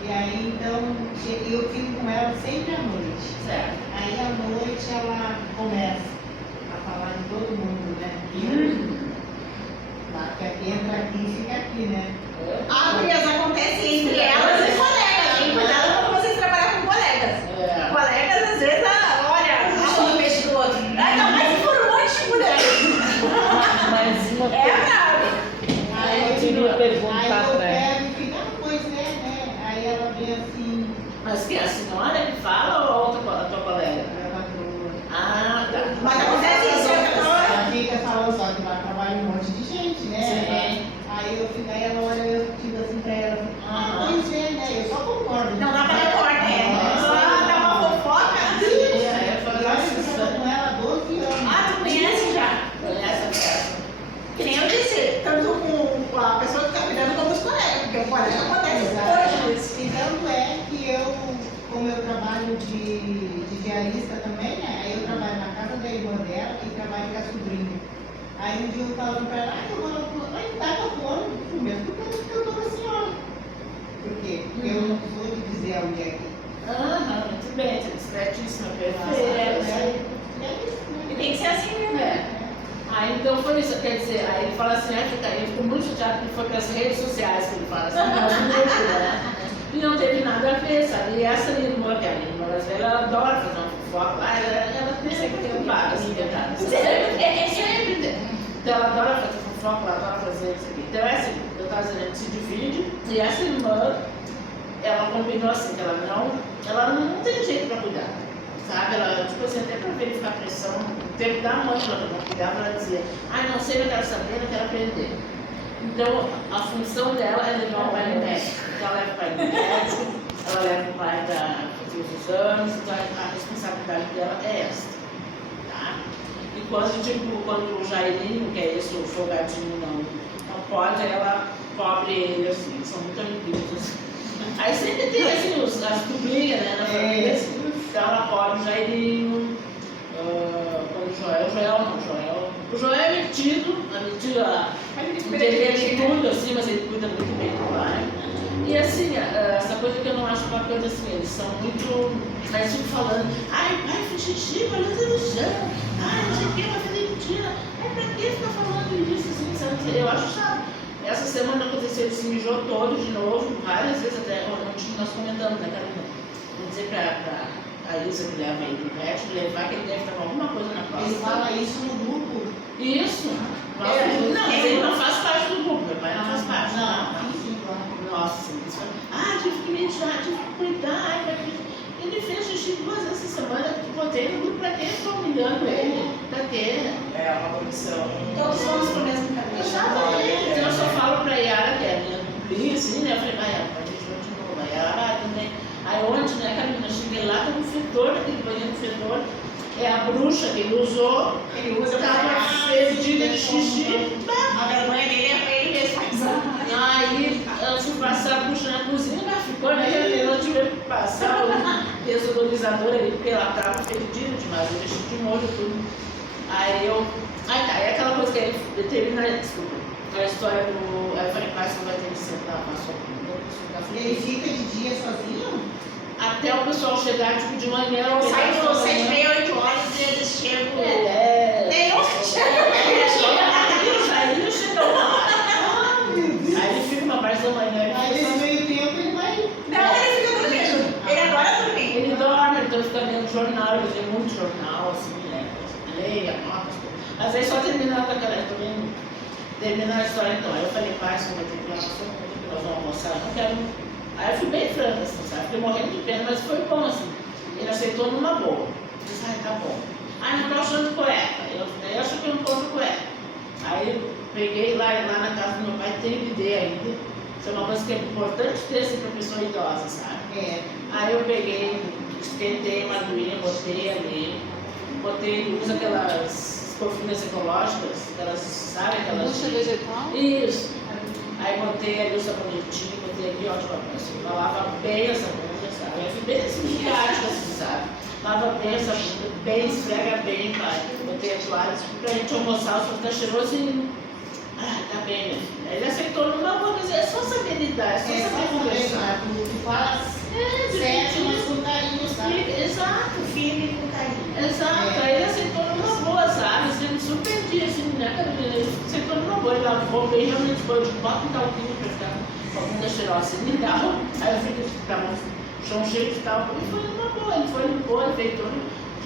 E aí, então, eu fico com ela sempre à noite. Certo. Aí, à noite, ela começa a falar de todo mundo, né? Entra aqui e fica aqui, né? Gurias, acontece entre elas e colegas. Tem cuidado quando vocês trabalham com colegas. Colegas, às vezes, olha, acha o peixe do outro. Ainda mais se for um monte de mulheres. Mais uma Bravo. Aí eu queria perguntar aí eu pra ela. pego e fico, pois é, né? Aí ela vem assim, Mas que a senhora que fala ou a tua colega? ela Ah, tá. Mas acontece isso, ela fica falando só que lá trabalha um monte de gente, né? Sim. Aí eu fico, aí ela olha, eu digo assim pra ela, pois é, né? Eu só concordo. Não dá pra recordar, Só dá uma fofoca. É, E olha que eu tô com ela há 12 anos. Tu conhece já. Conhece a peça? Que nem eu disse, tanto com a pessoa que tá cuidando como os colegas, porque o colega acontece hoje isso. E tanto é que eu, como eu trabalho de diarista também, né? Aí eu trabalho na casa da irmã dela e trabalho com a sobrinha. Aí um dia eu falando pra ela, eu vou tá falando mesmo porque eu tô com a senhora. Por quê? Porque eu não sou de dizer onde é que. Muito bem, você é discretíssima, perfeito. É isso, E né? tem que ser assim mesmo. Aí então foi isso, quer dizer, aí ele fala assim, ele ficou muito chateado porque foi para as redes sociais que ele fala assim, né? E não teve nada a ver, sabe? E essa minha irmã, que é a minha irmã mais velha, ela adora fazer uma fofoca lá, ela tem sempre tem um lado assim, verdade. Sempre tem. Então ela adora fazer fofoca, ela adora fazer isso aqui. Então é assim, eu estava dizendo, a gente se divide, e essa irmã, ela combinou assim, que ela não tem jeito para cuidar. Sabe, ela, tipo assim, até para verificar a pressão, o tempo da mãe que ela não cuidava, ela dizia, não sei, não quero saber, não quero aprender. Então, a função dela é levar o pai no médico. Então, ela leva o pai no médico, ela leva o pai para fazer os exames, então a responsabilidade dela é essa. Tá? E quando o Jairinho, que é esse, o folgadinho, não pode, ela cobre ele assim, são muito amiguinhos. Aí sempre tem assim, as dublinhas, né, na família, assim. Então ela cobre o Jairinho, quando o Joel é metido, ele tudo assim, mas ele cuida muito bem do pai. E assim, essa coisa que eu não acho bacana assim, eles são muito. Eles ficam falando, pai, fez xixi, vai fazer no chão, não sei o que, vai fazer mentira, pra que ficar falando isso assim, sabe? Eu acho chato. Essa semana aconteceu, ele se mijou todo de novo, várias vezes até, ontem nós comentamos, né, Carolina? Vou dizer pra a Ilza que leva ele no médico, levar que ele deve estar com alguma coisa na próstata. Ele fala isso no grupo. Isso. Não, ele não faz parte do grupo, meu pai não faz parte. Nossa, tive que mijar, tive que cuidar. Ele fez xixi 2 vezes essa semana, botei no grupo pra quê? Estou humilhando ele. Pra quê? É uma condição. Todos vamos pro mesmo caminho. Exatamente. Então eu só falo pra Yara, que é a minha duplinha, assim, né? Eu falei, Yara, pode mijou de novo. Aí ela, também. Aí ontem, né, Carolina, cheguei lá, tá um fedor, naquele banheiro fedor. É a bruxa que ele usou. Ele usa pra tava fedida de xixi. A vergonha dele é pra ele mesmo. odorizador ali, porque ela tava perdida demais, eu deixei de molho tudo. Aí eu. Aí aquela coisa que ele termina, desculpa, a história do. Aí eu falei, pai, você não vai ter que sentar na sua comida, Ele fica de dia sozinho? até o pessoal chegar, tipo, de manhã. Eu saio pegar às da manhã. 7h30, 8 horas e eles chegam. Nem eu chego lá. Aí ele fica uma parte da manhã. Aí nesse meio tempo ele vai. Não, ele fica dormindo. Ele adora dormir. Ele dorme, então fica lendo jornal, ele lê muito jornal, assim, né? Leia, anota. Mas aí só terminando aquela. Terminando a história então. Aí eu falei, pai, você vai ter que ir lá na sua conta, que nós vamos almoçar, eu não quero. Aí eu fui bem franca, assim, sabe? Fiquei morrendo de pena, mas foi bom, assim. Ele aceitou numa boa. Disse, tá bom. Não tô achando cueca. Eu acho que eu não posso cueca. Aí eu peguei lá na casa do meu pai, tem bidê ainda. Isso é uma coisa que é importante ter assim, para pessoa idosa, sabe? Aí eu peguei, esquentei uma aguinha, botei ali. Ele usa aquelas escovinhas ecológicas, aquelas, sabe? Aquelas. Bucha vegetal? Isso. Aí botei ali o sabonetinho, botei ali, ótimo, assim, lava bem essa bunda, sabe? Eu fui bem assim, didática, assim, sabe? Lava bem essa bunda, bem, esfrega bem, pai. Botei a toalha pra gente almoçar, o senhor tá cheirosinho. Tá bem, né? Aí ele aceitou numa boa, mas é só saber lidar, é só saber conversar. Tu fala certo, mas com carinho, sabe? Exato. Firme com carinho. Exato, aí ele aceitou numa boa, sabe? Assim, me surpreendi, assim, né? Ele aceitou numa boa, ele lavou bem, realmente foi, bota um talquinho pra ficar com a bunda cheirosa assim, e tal. Aí eu fiquei, ficava um chão cheio de tal, e foi numa boa, ele foi numa boa, ele fez todo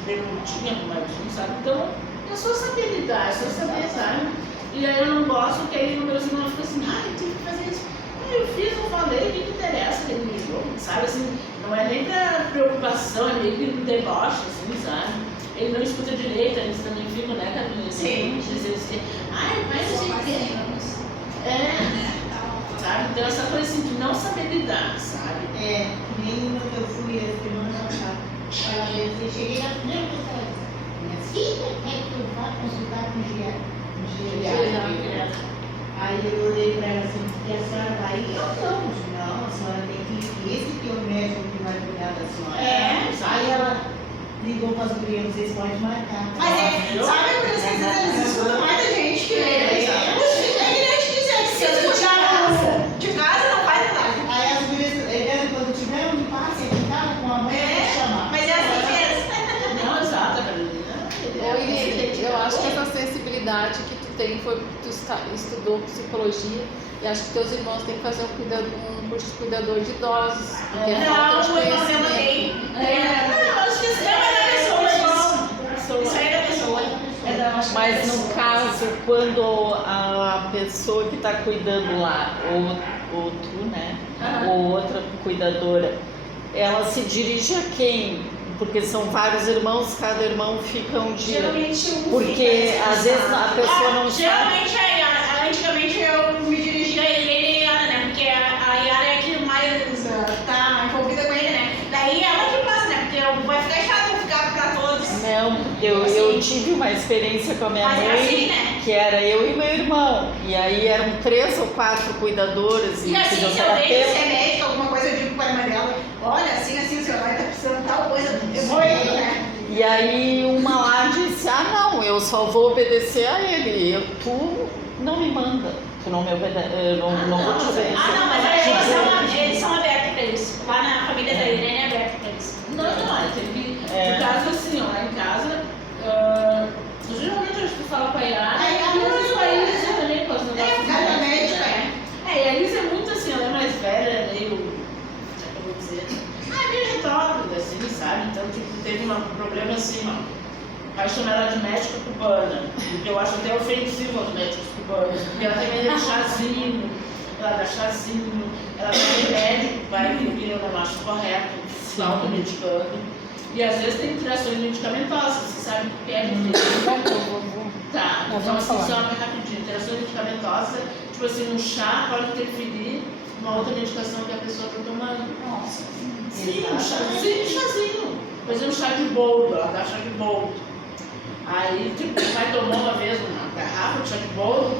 bermudinha, arrumadinho, sabe? Então, é só saber lidar, é só saber, sabe? E aí eu não gosto que aí meus irmãos ficam assim, eu tive que fazer isso. Eu fiz, eu falei, o que interessa que ele me jogo, sabe? Assim, não é nem pra preocupação, é meio que um deboche, assim, sabe? Ele não escuta direito, eles também ficam, né, Camila? Sim. Dizendo assim, mas não sei o quê. Sabe? Então essa coisa assim de não saber lidar, sabe? Nem uma que eu fui a semana passada. Ela veio assim, cheguei na primeira coisa que ela disse, minha filha quer que eu vá consultar com o geriatra. Aí eu olhei para ela assim, que a senhora vai ir? Eu não, a senhora tem que ir, esse que é o médico que vai cuidar da senhora. Aí ela ligou para as gurias, vocês podem marcar. Mas sabe por que eles escutam mais a gente que eles? É que nem eu te dizer, que se eu escutar de casa, não faz nada. Aí as gurias, quando tiver um passe aqui em casa com a mãe, eu vou te chamar. Mas é assim que eles. Não, exato, Carolina. Eu acho que essa sensibilidade que tu tem foi porque tu estudou psicologia e acho que teus irmãos têm que fazer um curso de cuidador de idosos. Porque é falta de Não, o irmão meu conhecimento. tem. Não, acho que isso é da pessoa. Isso aí é da pessoa. Mas no caso, quando a pessoa que está cuidando lá, ou tu, né? Ou outra cuidadora, ela se dirige a quem? Porque são vários irmãos, cada irmão fica um dia. Geralmente um Porque fica, às vezes a pessoa não sabe. Geralmente a Yara. Antigamente eu me dirigia a ele e a Yara, né? Porque a Yara é a que mais tá envolvida com ele, né? Daí ela que passa, né? Porque vai ficar chato eu ficar pra todos. Não, eu tive uma experiência com a minha Mas é mãe, assim, né? que era eu e meu irmão. E aí eram 3 ou 4 cuidadoras E assim, se eu vejo se é médica, alguma coisa, eu digo para a irmã dela, olha, assim, o senhor vai estar precisando de tal coisa, eu vou indo, né? E aí uma lá disse, não, eu só vou obedecer a ele. Tu não me manda, tu não me obedece, eu não vou te obedecer. Não, mas eles são abertos para isso. Lá na família da Irene é aberto para isso. Não, no caso assim, ó, lá em casa, geralmente eu acho que fala com a Yara, e mas com a Elisa também, com os negócios. Cada médica, E a Elisa é muito assim, ela é mais velha, é meio, como é que eu vou dizer, meio retrógrada, assim, sabe? Então, tipo, teve um problema assim, ó, vai chamar ela de médica cubana, porque eu acho até ofensivo aos médicos cubanos, porque ela tem medo de chazinho, ela dá chazinho, ela vai médico, vai vir no macho correto, se automedicando. E às vezes tem interações medicamentosas, você sabe o que é? Tá, então assim, só rapidinho, interações medicamentosas, tipo assim, um chá pode interferir numa outra medicação que a pessoa está tomando. Nossa. Sim, um chazinho. Por exemplo, chá de boldo, ela dá chá de boldo. Aí, tipo, o pai tomou uma vez uma garrafa de chá de boldo,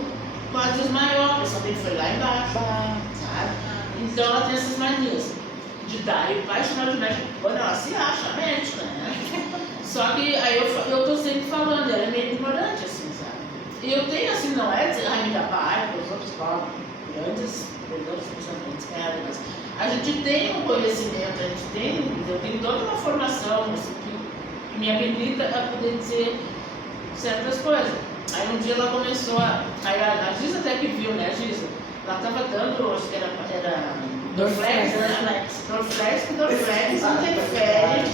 quase desmaiou, a pressão dele foi lá embaixo, sabe? Então ela tem essas manias de dar. E o pai chamava de médico quando ela se acha médica, né? Só que aí eu tô sempre falando, ela é meio ignorante, assim, sabe? E eu tenho, assim, não é dizer, ai, me dá pai, porque os outros falam grandes pensamentos, mas a gente tem um conhecimento, eu tenho toda uma formação, assim, que me habilita a poder dizer certas coisas. Aí um dia ela começou aí a Giza até que viu, né, Giza? Ela estava dando, acho que era Dorflex, né? Dorflex não interfere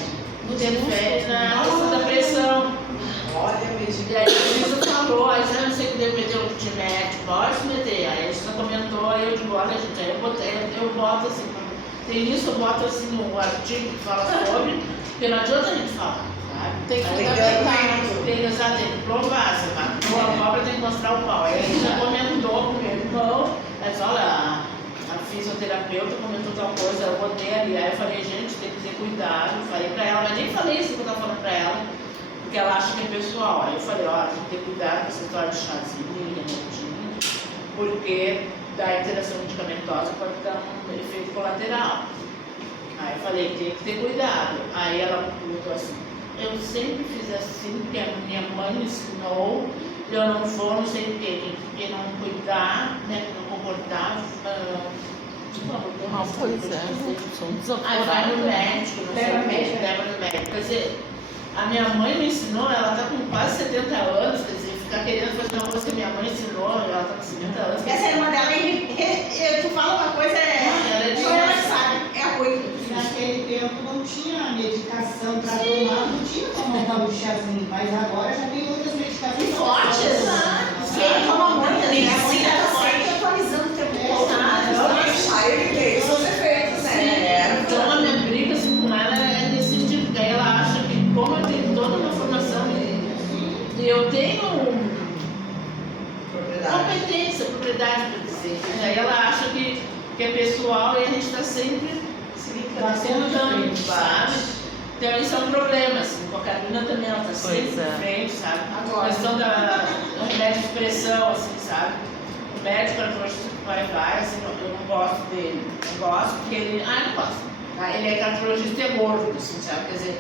na questão da pressão. E aí a Giza falou, aí você não sei que deve meter o te mete, pode meter. Aí a Giza comentou, aí eu digo, olha gente, aí eu boto assim, tem isso, eu boto assim um artigo que fala sobre, porque não adianta a gente falar. Tem que fundamentar. Tem que provar, você matou a cobra, tem que mostrar o pau. Aí a gente já comentou com o meu irmão, mas olha, a fisioterapeuta comentou tal coisa, eu botei ali, aí eu falei, gente, tem que ter cuidado, falei pra ela, mas nem falei isso que eu tava falando pra ela, porque ela acha que é pessoal. Aí eu falei, ó, tem que ter cuidado com essa história de chazinho, remédio, porque da interação medicamentosa pode dar um efeito colateral. Aí eu falei, tem que ter cuidado. Aí ela perguntou assim, eu sempre fiz assim, porque a minha mãe me ensinou, eu não vou, não sei o quê, porque não cuidar, né, não comportar, Pois é, são aí vai no desaforados. médico, não sei o quê, leva no médico. Quer dizer, a minha mãe me ensinou, ela tá com quase 70 anos, quer dizer, ficar querendo fazer uma coisa que a minha mãe ensinou, ela tá com 70 anos. Essa irmã dela, tu fala uma coisa, Ela é só ela que sabe, é ruim. Naquele tempo não tinha medicação para tomar, não tinha como tomar o chazinho, mas agora já tem outras medicações Fortes, quem toma muita, né? A mãe tá sempre atualizando o tempo todo. Aí ele tem seus efeitos, né? Então a minha briga assim, com ela é nesse sentido, porque aí ela acha que como eu tenho toda uma formação e eu tenho competência, propriedade para dizer, aí ela acha que é pessoal e a gente está sempre tentando, sabe? Então isso é um problema, assim, com a Carolina também ela está sempre em frente, sabe? A questão do remédio de pressão, assim, sabe? O médico, ela falou que vai, assim, eu não gosto dele, não gosto porque ele, não gosto. Ele é cardiologista e é gordo, assim, sabe? Quer dizer,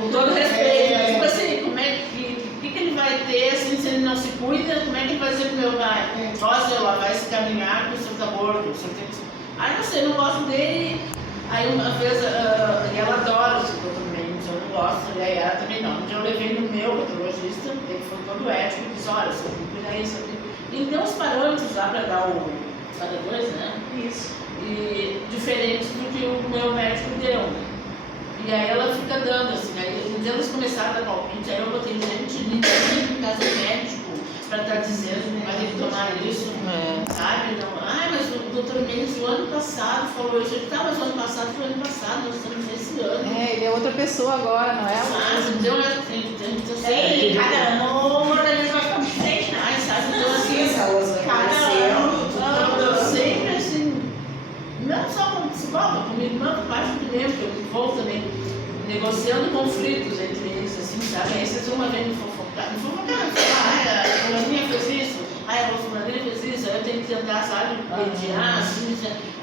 com todo respeito, tipo assim, como é que ele vai ter, assim, se ele não se cuida, como é que ele vai dizer pro meu pai? Nossa, lá vai se caminhar porque o senhor tá gordo, o senhor tem que... não sei, não gosto dele. Aí uma vez, e ela adora o suplemento, eu não gosto, e aí ela também não. Um dia eu levei no meu cardiologista, ele foi todo ético, e disse, olha, você tem que cuidar isso, ele deu uns parâmetros lá para dar o cada dois, né? Isso. E diferentes do que o meu médico deu. E aí ela fica dando, assim, aí um dia eles começaram a dar palpite, aí eu botei gente em casa médico para estar dizendo, vai ter que tomar isso, sabe? Não, mas o doutor Mendes o ano passado falou isso, ele mas o ano passado foi ano passado, nós estamos nesse ano. Ele é outra pessoa agora, não é? Então cada ano o organismo vai ficar diferente, né? Sabe? Então assim, cada ano, eu sempre assim, não só como psicóloga, como irmã, parte do mesmo, que eu vou também negociando conflitos entre eles, assim, sabe? Aí vocês vão ver me fofocar, a fulaninha fez isso, a fulaninha fez isso, aí eu tenho que tentar, sabe, mediar, assim,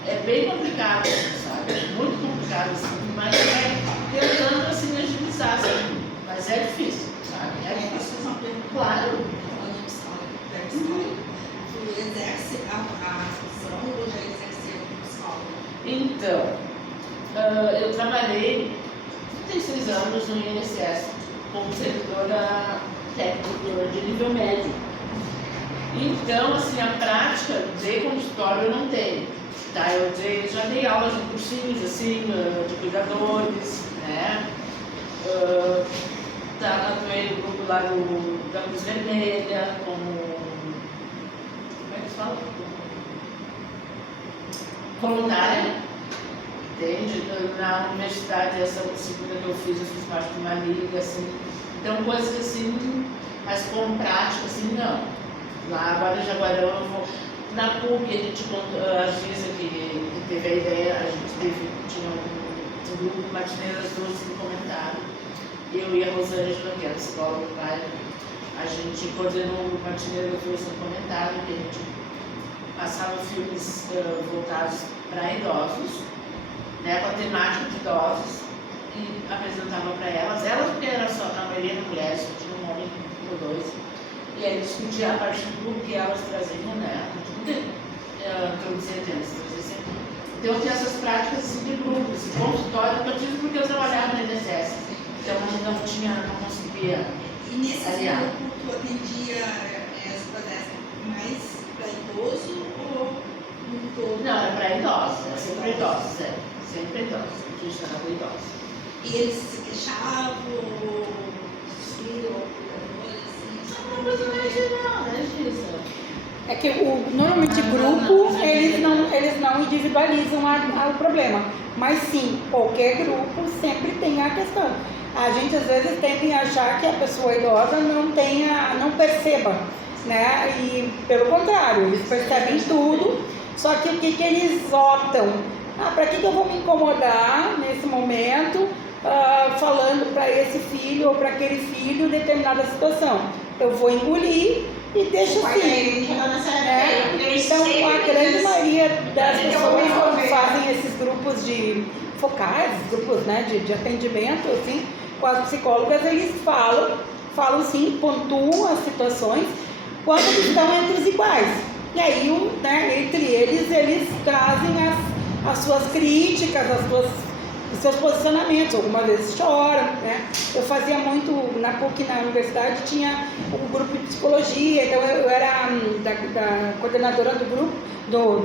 é bem complicado, sabe? Muito complicado, assim, mas é tentando, assim, agilizar, sabe? Mas é difícil, sabe? É difícil, claro. Tu exerce a função ou já exerceu como psicóloga? Então, eu trabalhei 36 anos no INSS como servidora técnica de nível médio. Então, assim, a prática de consultório eu não tenho. Tá? Eu já dei aulas em cursinhos, assim, de cuidadores, né? Atuei no grupo lá da Cruz Vermelha, como é que se fala? Voluntária. Entende? Na universidade, essa segunda que eu fiz parte de uma liga, assim. Então, coisas assim, mas com prática, assim, não. Lá, agora em Jaguarão, eu vou... Na PUC, a gente a Giza que teve a ideia, a gente tinha um grupo de matineiras doces que comentaram. Eu e a Rosângela, que era psicóloga do pai, a gente coordenou o grupo Matineiras doces no comentário, que a gente passava filmes voltados para idosos. né, com a temática de idosos, e apresentava para elas, porque era só, a maioria das mulheres, só tinha um homem ou dois, e aí discutia a parte do grupo que elas traziam, né, introduzir temas. Então, tem essas práticas assim, de grupo, esse consultório, porque eu trabalhava na INSS, então não conseguia. E nesse aliar. grupo, tu atendia as palestras mais para idoso ou no todo? Não, era para idosos, sempre idosos, sempre idosos, a gente estava com idosos. E eles se queixavam, ou cuidadores, assim? Uma coisa mais geral, né, Gisa? É que normalmente grupo, eles não individualizam o problema. Mas sim, qualquer grupo sempre tem a questão. A gente às vezes tende a achar que a pessoa idosa não perceba, né? E pelo contrário, eles percebem tudo, só que o que eles optam? Para que eu vou me incomodar nesse momento falando para esse filho ou para aquele filho determinada situação? Eu vou engolir e deixo assim. Então, a grande maioria das pessoas quando fazem esses grupos de focais, grupos, né, de atendimento, assim, com as psicólogas, eles falam sim, pontuam as situações quando eles estão entre os iguais. E aí, né, entre eles trazem as suas críticas, os seus posicionamentos, algumas vezes choram, né? Eu fazia muito, na PUC, na universidade, tinha um grupo de psicologia, então eu era da coordenadora do grupo,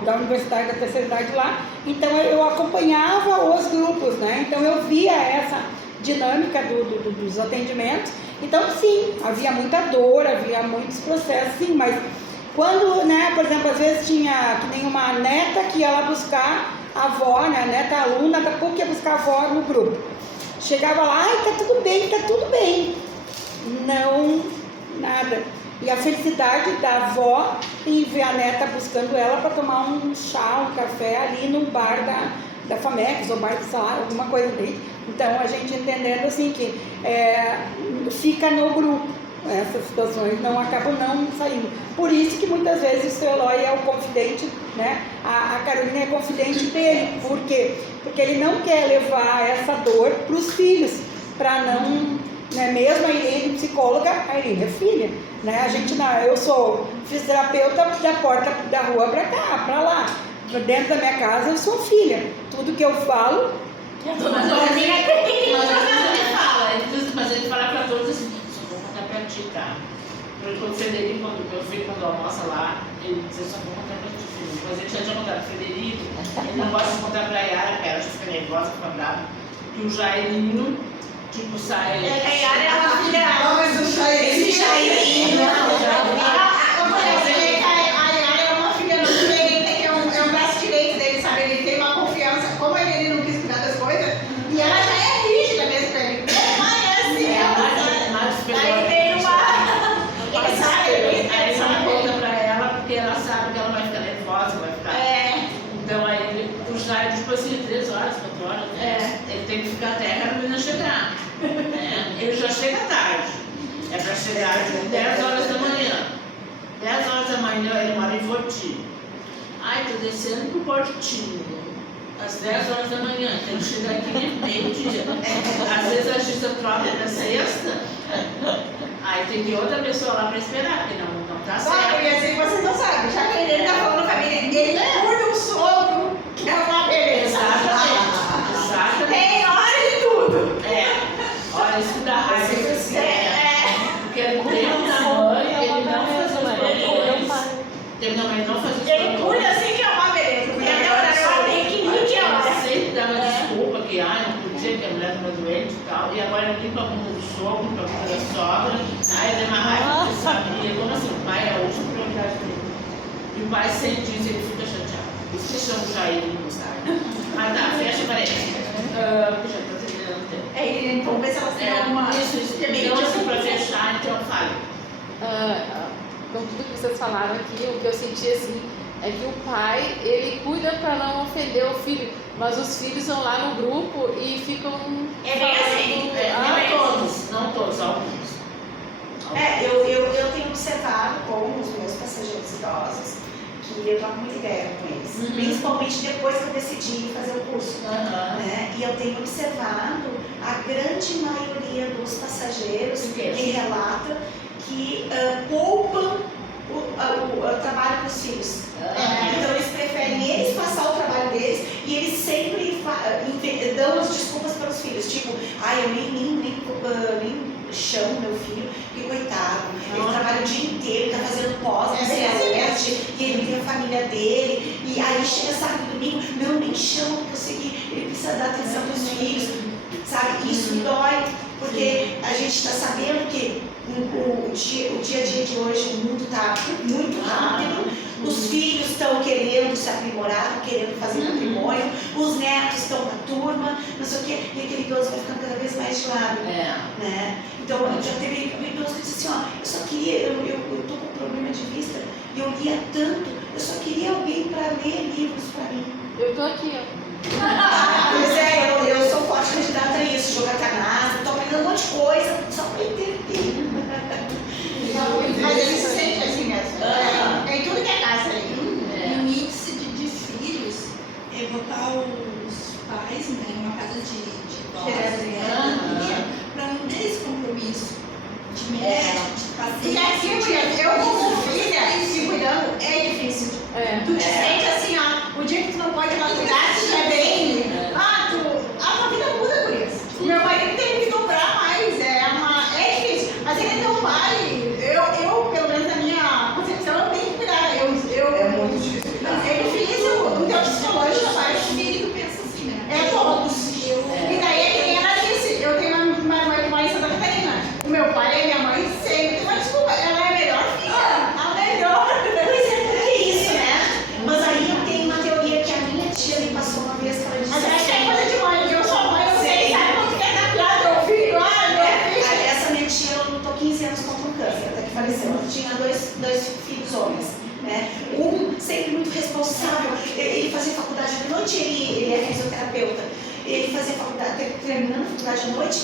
da universidade, da terceira idade lá, então eu acompanhava os grupos, né? Então eu via essa dinâmica dos atendimentos, então sim, havia muita dor, havia muitos processos, sim, mas quando, né, por exemplo, às vezes tinha que nem uma neta que ia lá buscar a avó, né, a neta aluna da PUC ia buscar a avó no grupo. Chegava lá, ai, tá tudo bem. Não, nada. E a felicidade da avó em ver a neta buscando ela para tomar um chá, um café ali no bar da Famex, ou bar do salário, alguma coisa daí. Então, a gente entendendo assim que fica no grupo. Essas situações acabam não saindo. Por isso que muitas vezes o seu Eloy é o confidente, né? A Carolina é confidente dele. Por quê? Porque ele não quer levar essa dor para os filhos, para não, né? Mesmo a Irene psicóloga, a Irene é filha, né? A gente não, eu sou fisioterapeuta da porta da rua para cá, para lá. Dentro da minha casa eu sou filha. Tudo que eu falo, mas ele fala para todos assim, pra ti, tá? Quando o Frederico, quando meu filho, quando almoça lá, ele diz, eu só vou contar pra ti, filho. Depois ele já tinha contado pro Frederico, ele não gosta de contar pra Yara, porque ela já fica nervosa, fica brava. E o Jairinho, tipo, sai... A Yara é uma filha... Esse Jairinho... A Yara é uma filha diferente, que é um braço direito dele, sabe? Ele tem uma confiança, como ele não quis cuidar das coisas, e ela já é rígida mesmo pra ele. Aí ela conta pra ela, porque ela sabe que ela vai ficar nervosa, vai ficar... Então aí o Jair, tipo assim, 3 horas, 4 horas, né? Ele tem que ficar até a menina chegar. Ele já chega tarde. É pra chegar de 10 horas da manhã. 10 horas da manhã ele mora em Voti. Ai, tô descendo pro Portinho. Às 10 horas da manhã, tem que chegar aqui meio-dia. Às vezes a Gisa troca na sexta, aí tem que ir outra pessoa lá pra esperar, porque não tá certo. Sabe, e assim vocês não sabem, já que ele tá falando família, ele cuida o sogro, que é uma beleza. Exatamente. Tem hora de tudo. Olha, isso dá raiva. Porque no tempo da mãe, ele não faz os plantões. Ele não faz os plantões. Ele cuida assim que é uma beleza, porque até hora ela tem que ir, que é hora. Ele sempre dava desculpa que não podia, que a mulher estava doente e tal, e agora ele limpa a bunda do sogro, limpa a bunda da sogra, aí ele é uma raiva que sabia, como assim, o pai é a última prioridade dele. E o pai sempre diz, ele fica chateado. Isso que chama o Jair de gostar. Mas tá, fecha a parede. Puxa, tô terminando o tempo. Vamos ver se ela tem alguma... Isso. Então, assim, pra fechar, então, fale. Com tudo que vocês falaram aqui, o que eu senti assim é que o pai, ele cuida para não ofender o filho, mas os filhos vão lá no grupo e ficam É bem assim. Não todos, alguns. Eu tenho observado com os meus passageiros idosos que eu troco muita ideia com eles. Principalmente depois que eu decidi fazer o curso. Né? E eu tenho observado a grande maioria dos passageiros que relata que poupam o trabalho para os filhos. Então eles preferem eles passar o trabalho deles e eles sempre dão as desculpas para os filhos, tipo, eu nem chamo meu filho, porque coitado, ele trabalha o dia inteiro, está fazendo pós, e ele tem a família dele, e aí chega sábado e domingo, não, nem chamo, porque eu sei que ele precisa dar atenção para os filhos, sabe? Isso me dói, porque a gente está sabendo que o dia a dia de hoje, o mundo está muito rápido, os filhos estão querendo se aprimorar, estão querendo fazer patrimônio, os netos estão na turma, não sei o quê, e aquele idoso vai ficando cada vez mais de lado. Né? Então, já teve um idoso que disse assim, eu só queria, eu tô com problema de vista, e eu lia tanto, eu só queria alguém para ler livros para mim. Eu tô aqui, ó. Pois é, eu sou forte candidata a isso, jogar canastra, tô aprendendo um monte de coisa, só para entreter. Mas ele se sente assim mesmo. Em tudo que é casa aí. E o índice de filhos é botar os pais, né, em uma casa de idosos, para não ter esse compromisso de médico, de paciente. E aqui, eu como filha, se cuidando, é difícil. Tu te sente assim, o dia que tu não pode ir lá cuidar, tu estiver bem, a tua vida muda por isso. Meu marido tem que dobrar mais, é difícil. Mas ele é teu pai, eu, pelo menos na minha concepção, eu tenho que cuidar. É muito difícil cuidar. É difícil, o teu psicológico faz. O espírito pensa assim, né? Todos. E daí é que nem ela disse, eu tenho uma mãe que mora em Santa Catarina. O meu pai e a minha mãe sempre, mas desculpa, ela é a melhor filha. A melhor. Pois é, porque é isso, né? Mas aí eu tenho uma teoria que a minha tia me passou uma vez, que ela disse Mas acho que é coisa de mãe, eu sou mãe, eu sei, sabe quando quer dar piada, meu filho, meu filho. Essa minha tia, ela lutou 15 anos contra um câncer, até que faleceu. Ela tinha dois filhos homens, né? Um sempre muito responsável, ele fazia faculdade de noite, ele é fisioterapeuta. Ele fazia faculdade, terminando a faculdade à noite,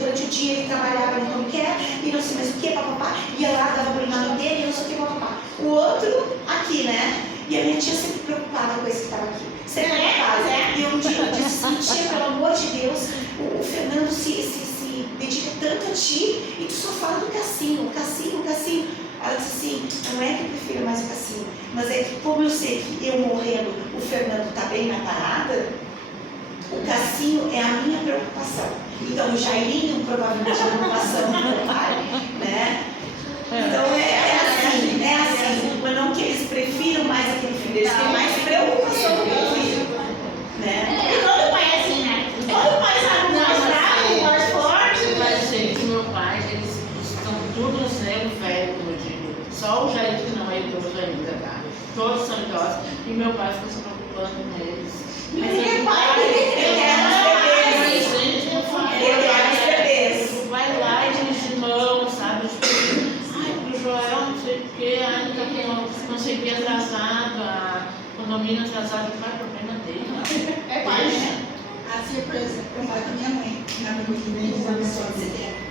durante o dia ele trabalhava no home care, e não sei mais o que, papapá, ia lá, dava banho na mãe dele, e não sei o que, papapá. O outro, aqui, né? E a minha tia sempre preocupada com esse que estava aqui. Sempre preocupada. E um dia eu disse assim, tia, pelo amor de Deus, o Fernando se dedica tanto a ti, e tu só fala do Cassinho. Ela disse assim, não é que eu prefiro mais o Cassinho, mas é que como eu sei que eu morrendo, o Fernando está bem na parada, o Cassinho é a minha preocupação. Então o Jairinho provavelmente é a preocupação do meu pai, né? Então é assim, mas não que eles prefiram mais aquele filho, eles têm mais preocupação com o filho, né? E todo pai é assim, né? Todo pai sabe mais bravo, mais forte. Mas, gente, meu pai, eles estão tudo no céu velho, como eu digo. Só o Jair que não é idoso ainda, tá? Todos são idosos. E meu pai fica se preocupando com eles. Mas ele é pai, ele é Vai lá e diz de mão, sabe? Pro Joel, não sei o que, tá com não sei o que atrasado, a condomínio atrasado, não é problema dele. É pai, né? Assim, por exemplo, eu moro com a minha mãe, na minha pessoa de setembro.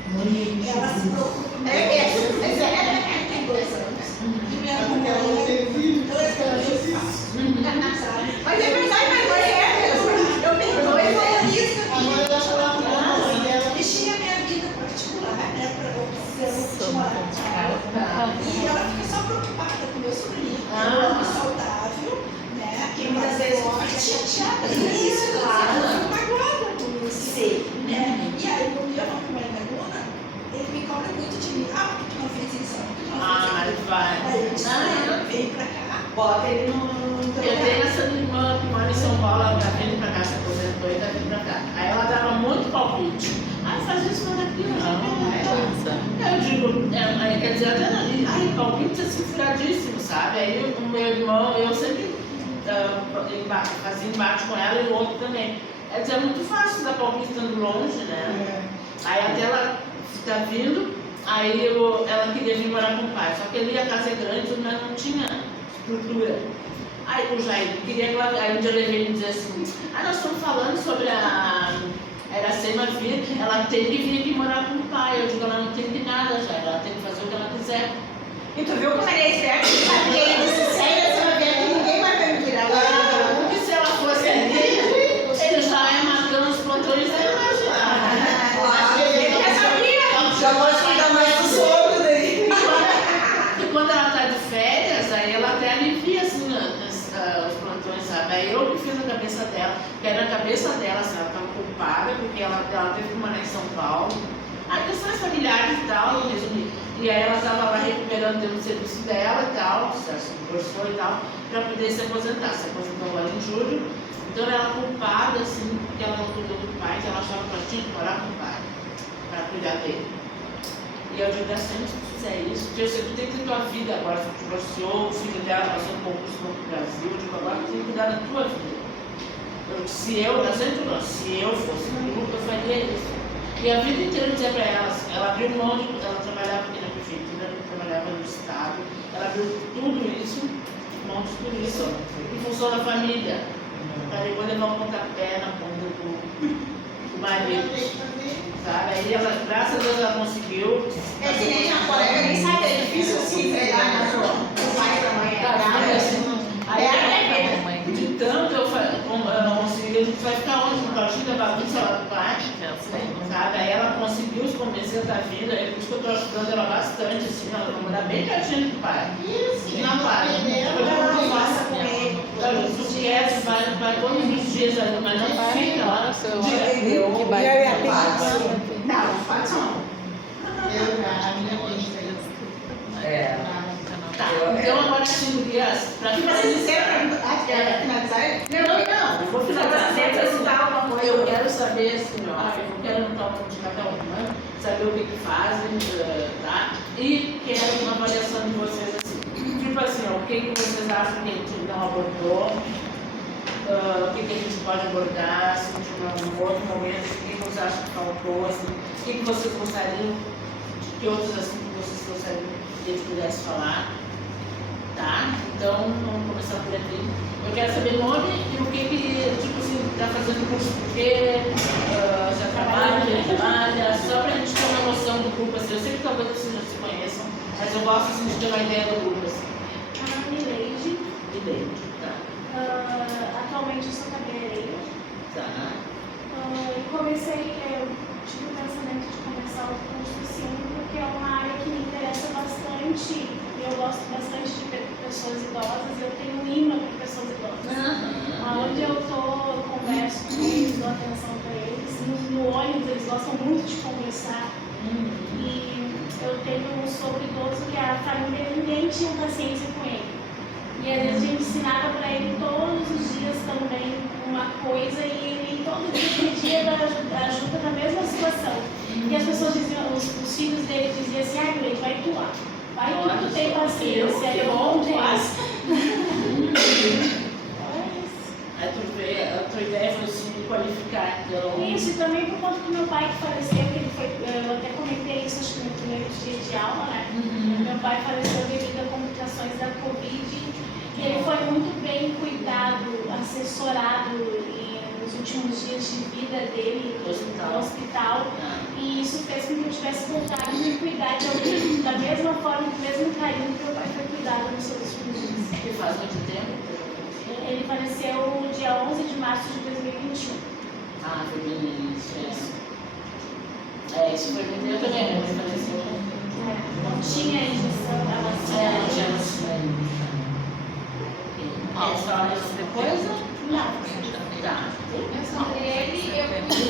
Ela se preocupa com tem 2 anos. E minha mãe, ela tem 2 anos, sabe? Mas é verdade, mas mãe é mesmo. Eu tenho 2 anos. Deixei a minha vida particular, né, para eu morar. E ela fica só preocupada com o meu sobrinho, saudável, né? E muitas vezes fica chateada. Isso, claro. Eu fico magoada com isso. Sim. Né? E aí, quando eu vou para minha aluna, ele me cobra muito de mim. Por que tu não fez isso? Por que tu não fez isso? Vai. Aí eu disse, vem pra cá. Bota ele no Eu tenho essa irmã que mora em São Paulo, ela tá vindo pra cá, se aposentou e tá vindo pra cá. Aí ela dava muito palpite. Faz isso, faz aquilo, eu digo, quer dizer, até aí, palpite é furadíssimo, sabe? Aí o meu irmão, eu sempre fazia embate com ela e o outro também. Quer dizer, é muito fácil dar palpite estando longe, né? Aí até ela tá vindo, aí ela queria vir morar com o pai, só que ali a casa é grande, mas não tinha estrutura. Aí o Jair queria que ela, aí um dia eu levei ele dizer assim, nós estamos falando sobre a Iracema vir, ela tem que vir aqui morar com o pai. Eu digo, ela não tem que nada já, ela tem que fazer o que ela quiser. E tu viu como ele é esperto? Sabe que ele disse sério portões, sabe? Aí eu que fiz a cabeça dela, que era a cabeça dela, assim, ela estava culpada, porque ela teve que morar em São Paulo. Questões familiares e tal, resumir. E aí ela estava lá recuperando o serviço dela e tal, se divorciou e tal, para poder se aposentar. Se aposentou agora em julho. Então ela era culpada, assim, porque ela não cuidou do pai, que ela achava que ela tinha que morar com o pai, para cuidar dele. E eu digo assim, se tu fizer isso, eu sei que tu tem que ter tua vida agora, se tu divorciou, o filho dela passou um concurso no Brasil, eu digo, agora tu tem que cuidar da tua vida. Se eu fosse no grupo, eu faria isso. E a vida inteira eu dizia para ela abriu mão de, ela trabalhava aqui na prefeitura, trabalhava no estado, ela abriu tudo isso, mão de tudo isso, em função da família. Para depois levar um pontapé na bunda do marido, sabe? Aí ela, graças a Deus, ela conseguiu. É que nem a colega, nem sabe, é difícil se entregar na sua, o pai da mãe. Aí, de tanto eu não consegui, a gente vai ficar onde? No partido da bagunça lá do pai, sabe? Aí ela conseguiu se convencer da vida, é por isso que eu estou ajudando ela bastante, assim, ela vai morar bem pertinho do pai. Isso, na pai. Eu faço com ele. Tu quer, tu vai todos os dias ali, mas não fica lá. Que baita. Não, pode não. A minha pensa Tá, então agora sim, Gurias, para O que vocês disseram para finalizar? Não, eu vou finalizar. Eu quero saber, assim, ó, eu quero notar um pouco de cada uma, saber o que fazem, tá? E quero uma avaliação de vocês, assim, tipo assim, ó, o que vocês acham que a gente não abordou, o que a gente pode abordar, se tiver um outro momento, o que vocês acham que faltou, assim, o que vocês gostariam, que outros assuntos vocês gostariam que a gente pudesse falar. Tá? Então, vamos começar por aqui. Eu quero saber o nome e o que, tipo assim, está fazendo curso por quê, já trabalha, só para a gente ter uma noção do grupo, assim. Eu sei que talvez vocês já se conheçam, mas eu gosto assim, de ter uma ideia do grupo, assim. Meu nome é Leide. Tá. Atualmente eu sou cabeleireira. Tá. E comecei, eu tive o pensamento de começar o curso sim, porque é uma área que me interessa bastante. Eu gosto bastante de pessoas idosas, eu tenho um imã por pessoas idosas. Onde eu estou, eu converso com eles, dou atenção para eles. No ônibus, eles gostam muito de conversar. E eu tenho um sogro idoso que a família, ninguém tinha paciência com ele. E às vezes a gente ensinava para ele todos os dias também uma coisa e ele todo dia pedia ajuda na mesma situação. E as pessoas diziam, os filhos dele diziam assim, ai, Leite, vai tu lá. Vai que tu tem paciência, é bom demais. Aí a tua ideia foi assim, qualificar, então. Isso, e também por conta do meu pai que faleceu, que ele foi, eu até comentei isso acho que no primeiro dia de aula, né? Meu pai faleceu devido a complicações da Covid. E ele foi muito bem cuidado, assessorado nos últimos dias de vida dele no hospital. E isso fez com que eu tivesse vontade de cuidar de alguém da mesma forma, do mesmo carinho que meu pai foi cuidado nos seus últimos dias. Que faz muito tempo? Ele faleceu no dia 11 de março de 2021. Foi bem isso, isso foi muito tempo também, né? Ele faleceu. Não tinha injeção da vacina. Não tinha vacina. Essa hora de coisa? Não. Tá. Eu sou Andriele e eu cuido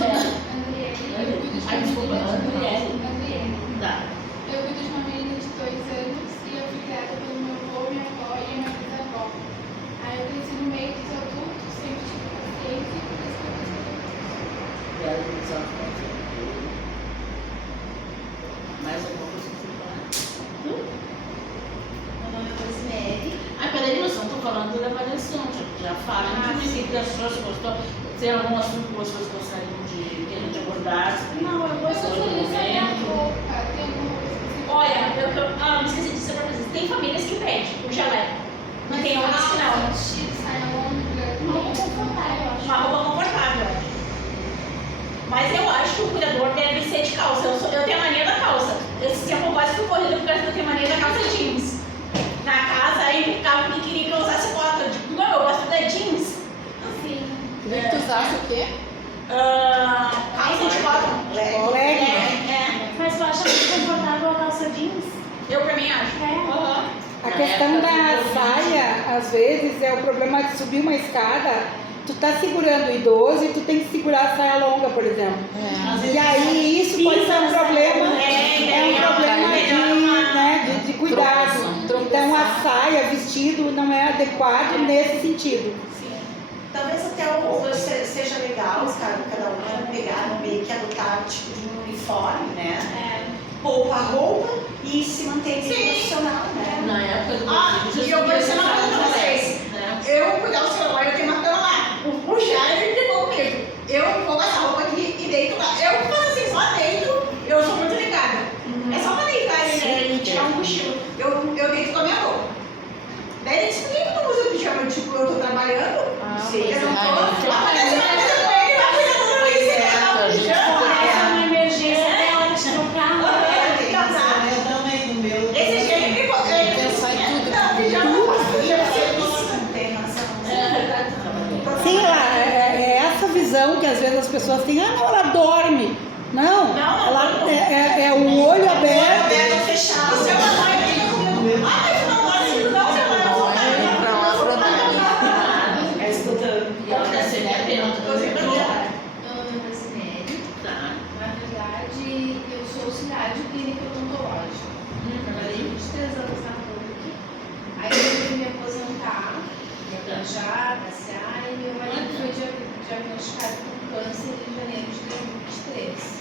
Tá. Eu cuido de uma menina de 2 anos e eu fui criada pelo meu avô, minha avó e a minha bisavó. Aí eu cresci no meio dos adultos, sempre tive paciência e por isso que eu fiz Mais alguma coisa que você falar? Meu nome é Rosemary. Peraí, nós não estou falando da avaliação, já falam de que as pessoas gostou. Tem algum assunto que vocês gostariam de que a gente abordasse? Não, eu gostaria de saber a roupa, tem alguma coisa que você Olha, eu esqueci de dizer pra vocês, tem famílias que pedem o jaleco. Não tem outras que não. uma roupa confortável, eu acho. Uma roupa confortável. Mas eu acho que o cuidador deve ser de calça. Eu tenho a mania da calça. Esse tempo eu quase fui corrida porque eu tenho a mania da calça jeans. Na casa, aí ficava que queria que eu usasse bota. Eu digo, não, eu gosto da jeans. Sim. Queria que tu usasse o quê? Calça de cotton. Legging. É. Mas tu acha mais confortável a calça jeans? Eu pra mim acho. É. A questão da saia, às vezes, é o problema de subir uma escada. Tu tá segurando o idoso e tu tem que segurar a saia longa, por exemplo. E aí isso pode ser um problema, de cuidado. Então a saia, vestido não é adequado nesse sentido. Talvez até seja legal, cada um pegar, meio que adotar o tipo de um uniforme, né? Poupa a roupa e se manter profissional, né? Na época do E eu vou dizer uma coisa pra vocês. Eu cuidar do celular, eu tenho uma cama lá. O Jair brigou comigo. Eu vou passar a roupa aqui e deito lá. Eu faço assim, só deito, eu sou muito ligada. É só pra deitar e tirar um cochilo. Eu deito com a minha roupa. Daí ele disse, por que eu não uso pijama? Tipo, eu tô trabalhando. Eu não tô. Aparece uma coisa com ele, vai cuidar do Luiz. É uma emergência, é hora de trocar. Eu também, no meu. Esse dia ele brigou. Ele sai tudo. não, pijama. Sim, é essa visão que às vezes as pessoas têm, não, ela dorme. Não, ela é o olho aberto. Fechado. Seu mamãe briga comigo. Mas não gosta de não, seu mamãe não tá. É escutando. E ela quer ser minha Meu nome é Brasinelli. Tá. Na verdade, eu sou auxiliar de clínica odontológica. Trabalhei 23 anos na PUC. Aí eu fui me aposentar, viajar, passear, e meu marido foi diagnosticado com câncer em janeiro de 2023.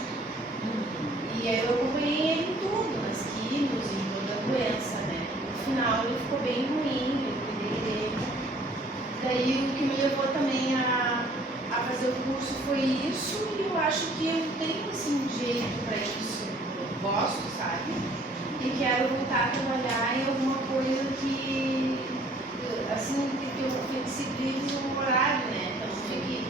E aí eu acompanhei ele em tudo, nas quimios, em toda a doença, né? No final ele ficou bem ruim, eu cuidei dele. Daí o que me levou também a fazer o curso foi isso, e eu acho que eu tenho assim, jeito para isso. Eu gosto, sabe? E quero voltar a trabalhar em alguma coisa que, assim, que eu flexibilize o horário, né? Então, fique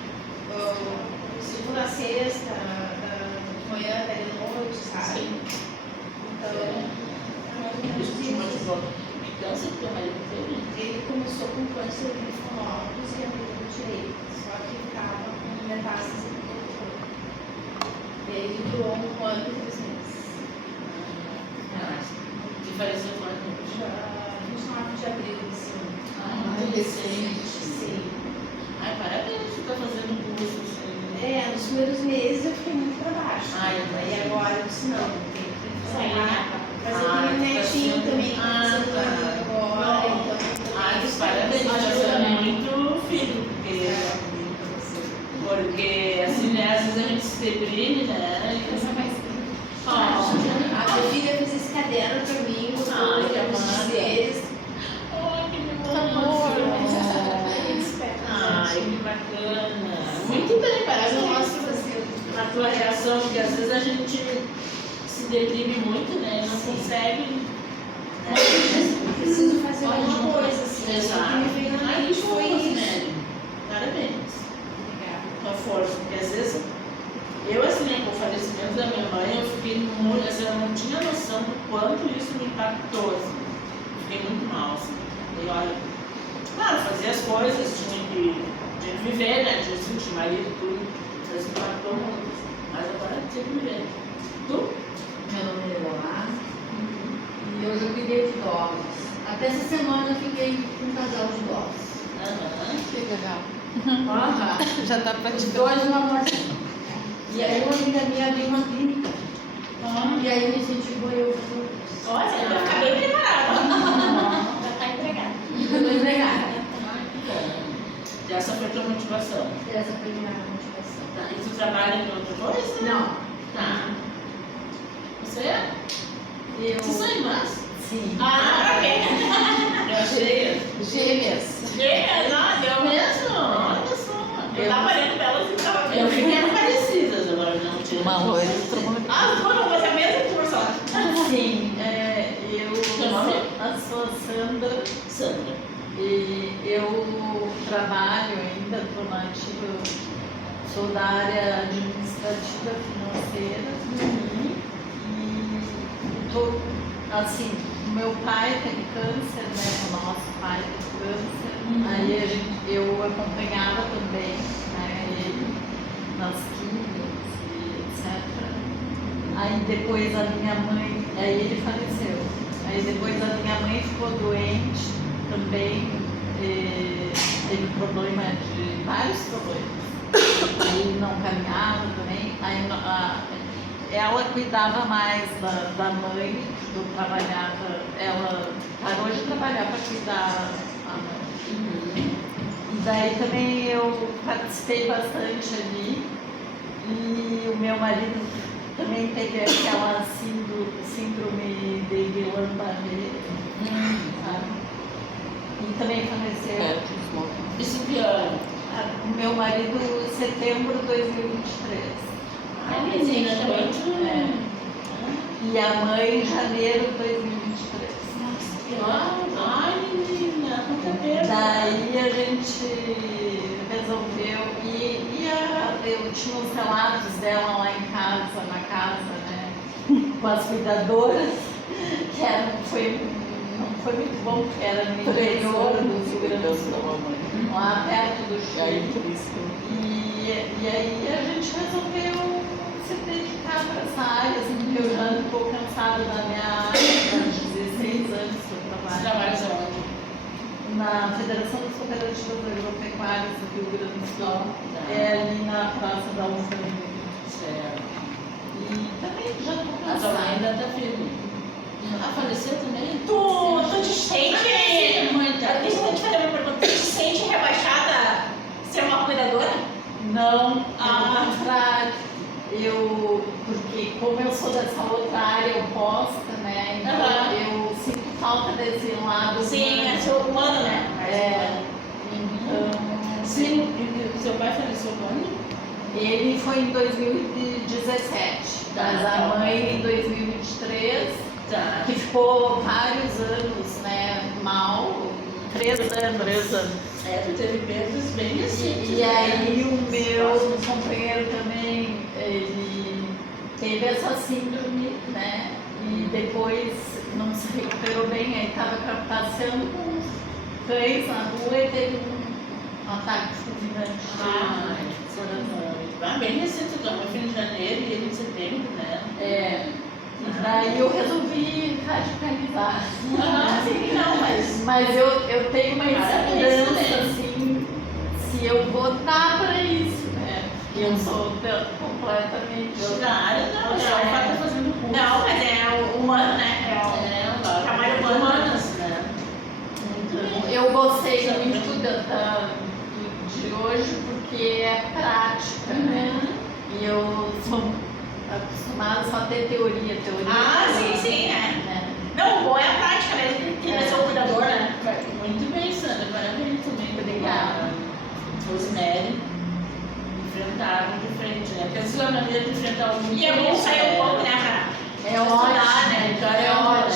segunda a sexta, de manhã até de noite, sabe? Então, é mais ou menos isso. Câncer que teu marido teve? Ele começou com câncer de linfonodos e a medula direita, só que ele estava com metástase no corpo. E aí ele durou 1 ano e 3 meses. Que faleceu quando? Já 29 de abril desse ano. Muito recente. Sim. Ai, parabéns por estar fazendo curso. Nos primeiros meses eu fiquei muito para baixo. Ai, Aí agora eu disse, não, tem que sair. Mas eu Ah, tenho um netinho tá também que sendo- está sendo tá. agora, então Ai, também parabéns, isso está ajuda sendo muito. muito filho, porque assim, né, às vezes a gente se deprime, né? A minha filha fez esse caderno pra mim, Ai, que os amada. dizeres. Ai, que Ai, que bacana. Muito bem, parece a tua reação, porque às vezes a gente se deprime muito, né? E não consegue. Preciso fazer alguma coisa assim. Exato. O que me veio na mente foi isso. né? Parabéns. Obrigada. Tua força, porque às vezes eu, assim, né, com o falecimento da minha mãe, eu fiquei muito, assim, eu não tinha noção do quanto isso me impactou, assim. Fiquei muito mal, assim. E olha, claro, fazia as coisas, tinha que viver, né? Tinha sentir marido, tudo. Isso impactou muito, assim. Mas agora tinha que viver. Tu? Meu nome é Leonardo e hoje eu cuidei de idosos. Até essa semana eu fiquei com um casal de idosos. Que legal. Ah, Já tá os praticando. dois uma morte. E aí uma amiga minha abriu uma clínica. E aí me incentivou eu fazer. Olha, eu vou ficar bem preparada. Já está empregada. Eu estou empregada. E essa foi a tua motivação? Essa foi a minha motivação. Tá. E tu trabalha em outra coisa? Não. Tá. Você? Eu... Vocês são irmãs? Sim. Ah, ok. Eu achei. Gêmeas. Não, Eu mesmo? Olha só. eu tava olhando pra elas e tava Eu vendo. fiquei parecidas, agora não tinha. Uma loira, outra mulher. As duas vão fazer a mesma turma só. Sim, eu Teu nome? sou a Sandra Sandra. e eu trabalho ainda, estou na ativa, sou da área administrativa financeira e tô, assim, meu pai tem câncer, né? O nosso pai tem câncer, aí eu acompanhava também, né, ele nas químicas e etc. Aí depois a minha mãe, aí ele faleceu. Aí Aí depois a minha mãe ficou doente também, teve problema de vários problemas. Aí não caminhava também. Aí ela cuidava mais da mãe, eu trabalhava, ela parou de trabalhar para cuidar da mãe. E daí também eu participei bastante ali. E o meu marido também teve aquela síndrome de Guillain-Barré, sabe? E também faleceu. Isso pior. O meu marido, setembro de 2023. Menina, E a mãe, em janeiro de 2023. Ai, menina, quanta pena. Daí a gente resolveu, eu tinha os relatos dela lá em casa, na casa, né, com as cuidadoras, que não foi muito bom, porque era no interior do Rio Grande do Sul, lá perto do Chile. E aí a gente resolveu se dedicar para essa área, assim, porque eu já estou cansada da minha área, há 16 anos que eu trabalho. Você trabalha onde? Na Federação das Cooperativas Agropecuárias do Rio Grande do Sul, ali na Praça da Alfândega. Certo. E também já estou A sua mãe cansada. ainda está firme. Ah, faleceu também? Tu te sente. Muita. Deixa eu te fazer uma pergunta. Tu te sente rebaixada ser uma cuidadora? Não, ao contrário. Porque como eu sou dessa outra área oposta, né, então eu sinto falta desse lado. Sim, é seu humano, né? Então, Sim, e seu pai faleceu quando? ele foi em 2017, mas a mãe em 2023, Tá. que ficou vários anos, né, mal, 3 anos. Tu teve perdas bem assim. E aí o meu companheiro também, ele teve essa síndrome, né? E depois não se recuperou bem, aí estava passeando com os cães na rua e teve um ataque fulminante de coração. Bem recente, tua mãe foi em janeiro e ele em setembro, né? E daí eu resolvi radicalizar. Sim, não, Mas eu tenho uma Parabéns, insegurança, né? assim, se eu votar para isso, né? Porque eu sou completamente. Outra área, não, só o fato de fazendo curso. Não, mas é o humano, né? Trabalho humano. Humanas, né? Então, eu gostei muito de hoje porque é prática, né? E eu sou acostumada só a ter teoria. Sim, né? Não, o bom é a prática mesmo, que vai ser o cuidador, né? Muito bem, Sandra, parabéns também. Obrigada. Rosemary, enfrentaram de frente, né? Porque essa é a maneira de enfrentar o mundo. E é bom sair um pouco, né, pra estudar, né? Caramba,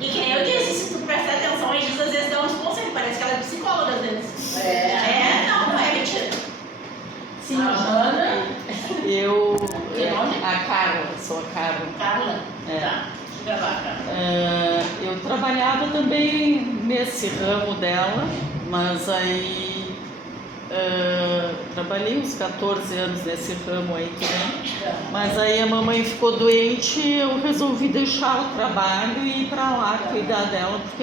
E que nem eu disse, se tu prestar atenção, a Giz às vezes dá uns conselhos, parece que ela é psicóloga às vezes. Não é mentira. Sim, A Ana. A Carla, sou a Carla. Carla? É. Tá, deixa eu gravar, Carla. Eu trabalhava também nesse ramo dela, mas aí trabalhei uns 14 anos nesse ramo aí também. Mas aí a mamãe ficou doente e eu resolvi deixar o trabalho e ir para lá cuidar dela, porque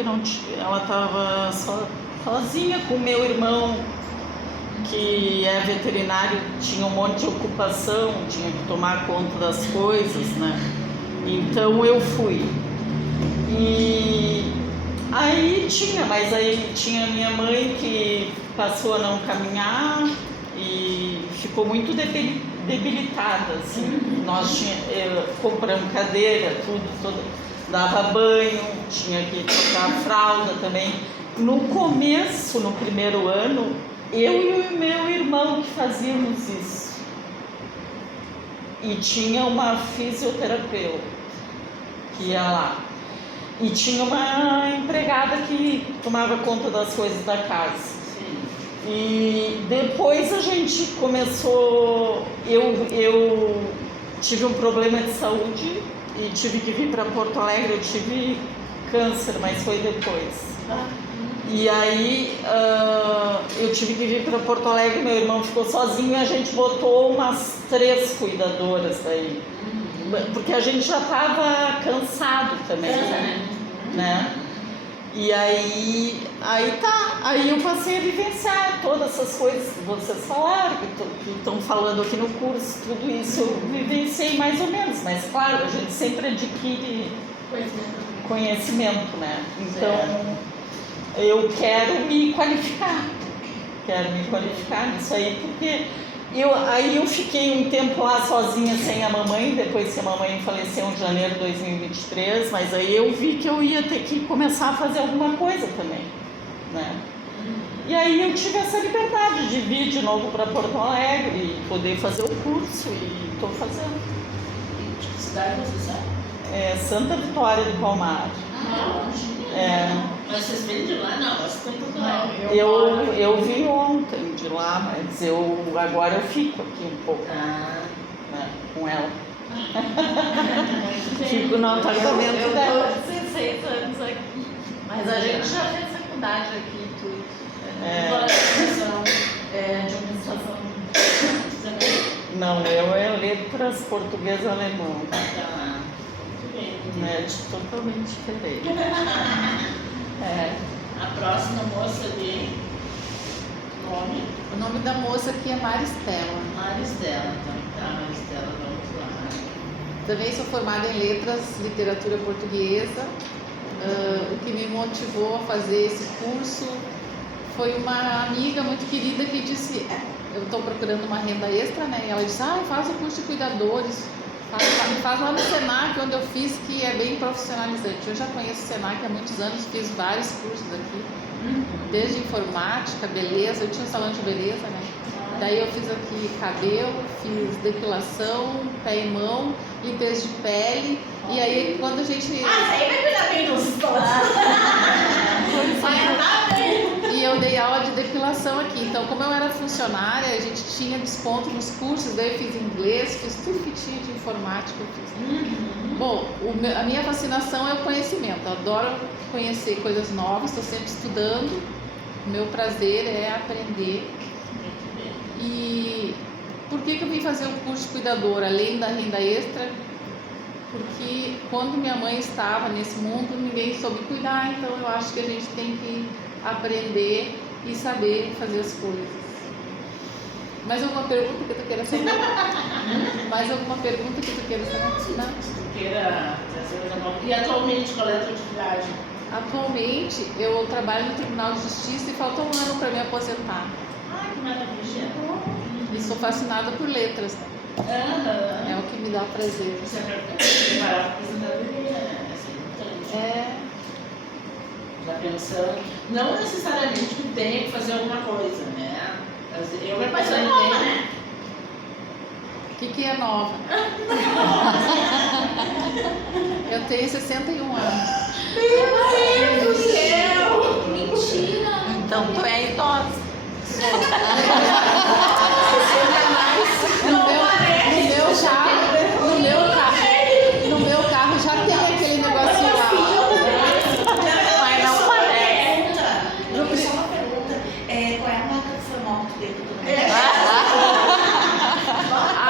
ela estava sozinha com o meu irmão, que é veterinário, tinha um monte de ocupação, tinha que tomar conta das coisas, né? Então eu fui. E aí tinha minha mãe que passou a não caminhar e ficou muito debilitada, assim. Nós compramos cadeira, tudo, dava banho, tinha que trocar a fralda também. No começo, no primeiro ano, eu e o meu irmão que fazíamos isso. E tinha uma fisioterapeuta que ia lá. E tinha uma empregada que tomava conta das coisas da casa. E depois a gente começou. Eu tive um problema de saúde e tive que vir para Porto Alegre. Eu tive câncer, mas foi depois. E aí eu tive que vir para Porto Alegre, meu irmão ficou sozinho e a gente botou umas 3 cuidadoras daí. Porque a gente já estava cansado também, né? né? E aí tá, aí eu passei a vivenciar todas essas coisas que vocês falaram, que estão falando aqui no curso, tudo isso eu vivenciei mais ou menos, mas claro, a gente sempre adquire conhecimento, né? Então, eu quero me qualificar nisso aí, porque aí eu fiquei um tempo lá sozinha sem a mamãe, depois que a mamãe faleceu em janeiro de 2023, mas aí eu vi que eu ia ter que começar a fazer alguma coisa também, né? E aí eu tive essa liberdade de vir de novo para Porto Alegre e poder fazer o curso, e estou fazendo. De que cidade você sabe? É Santa Vitória do Palmar. Mas vocês vêm de lá? Não, nós estamos por lá. Eu vim ontem de lá, mas agora eu fico aqui um pouco, né, com ela. Fico no apartamento dela. Eu tô 16 anos aqui, mas a gente já fez faculdade aqui e tudo. De administração. Não, eu é letras português e alemão. Muito bem. Totalmente diferente. A próxima moça de nome? O nome da moça aqui é Maristela. Maristela, então tá, Maristela, vamos lá. Também sou formada em letras, literatura portuguesa. O que me motivou a fazer esse curso foi uma amiga muito querida que disse, eu estou procurando uma renda extra, né? E ela disse, faz o curso de cuidadores, faz lá no Senac, onde eu fiz, que é bem profissionalizante. Eu já conheço o Senac há muitos anos, fiz vários cursos aqui, desde informática, beleza, eu tinha um salão de beleza, né? Daí eu fiz aqui cabelo, fiz depilação, pé e mão, limpeza de pele, e aí quando a gente... Aí vai cuidar bem dos todos. Vai andar bem. E eu dei aula de depilação aqui, então como eu era funcionária, a gente tinha desconto nos cursos, daí eu fiz inglês, fiz tudo que tinha de informática, eu fiz. Bom, a minha fascinação é o conhecimento, eu adoro conhecer coisas novas, estou sempre estudando, o meu prazer é aprender. E por que eu vim fazer o curso de cuidadora, além da renda extra? Porque quando minha mãe estava nesse mundo, ninguém soube cuidar, então eu acho que a gente tem que aprender e saber fazer as coisas. Mais alguma pergunta que tu queira saber? Mais alguma pergunta que tu queira saber? Não? Se tu queira trazer uma nova. E atualmente, qual é a tua atividade? Atualmente, eu trabalho no Tribunal de Justiça e falta um ano para me aposentar. Ah, que maravilha! E sou fascinada por letras. É o que me dá prazer. Você é preparar para aposentadoria, né? Já pensando, não necessariamente que tenha que fazer alguma coisa, né? Eu me apaixonei, né? O que é nova? Eu tenho 61 anos. Meu Deus do céu! Mentira! Então tu é idosa. No meu carro já tem aquele negocinho lá. Mas não parece. Só uma pergunta. Qual é a marca do formal que tu deu pro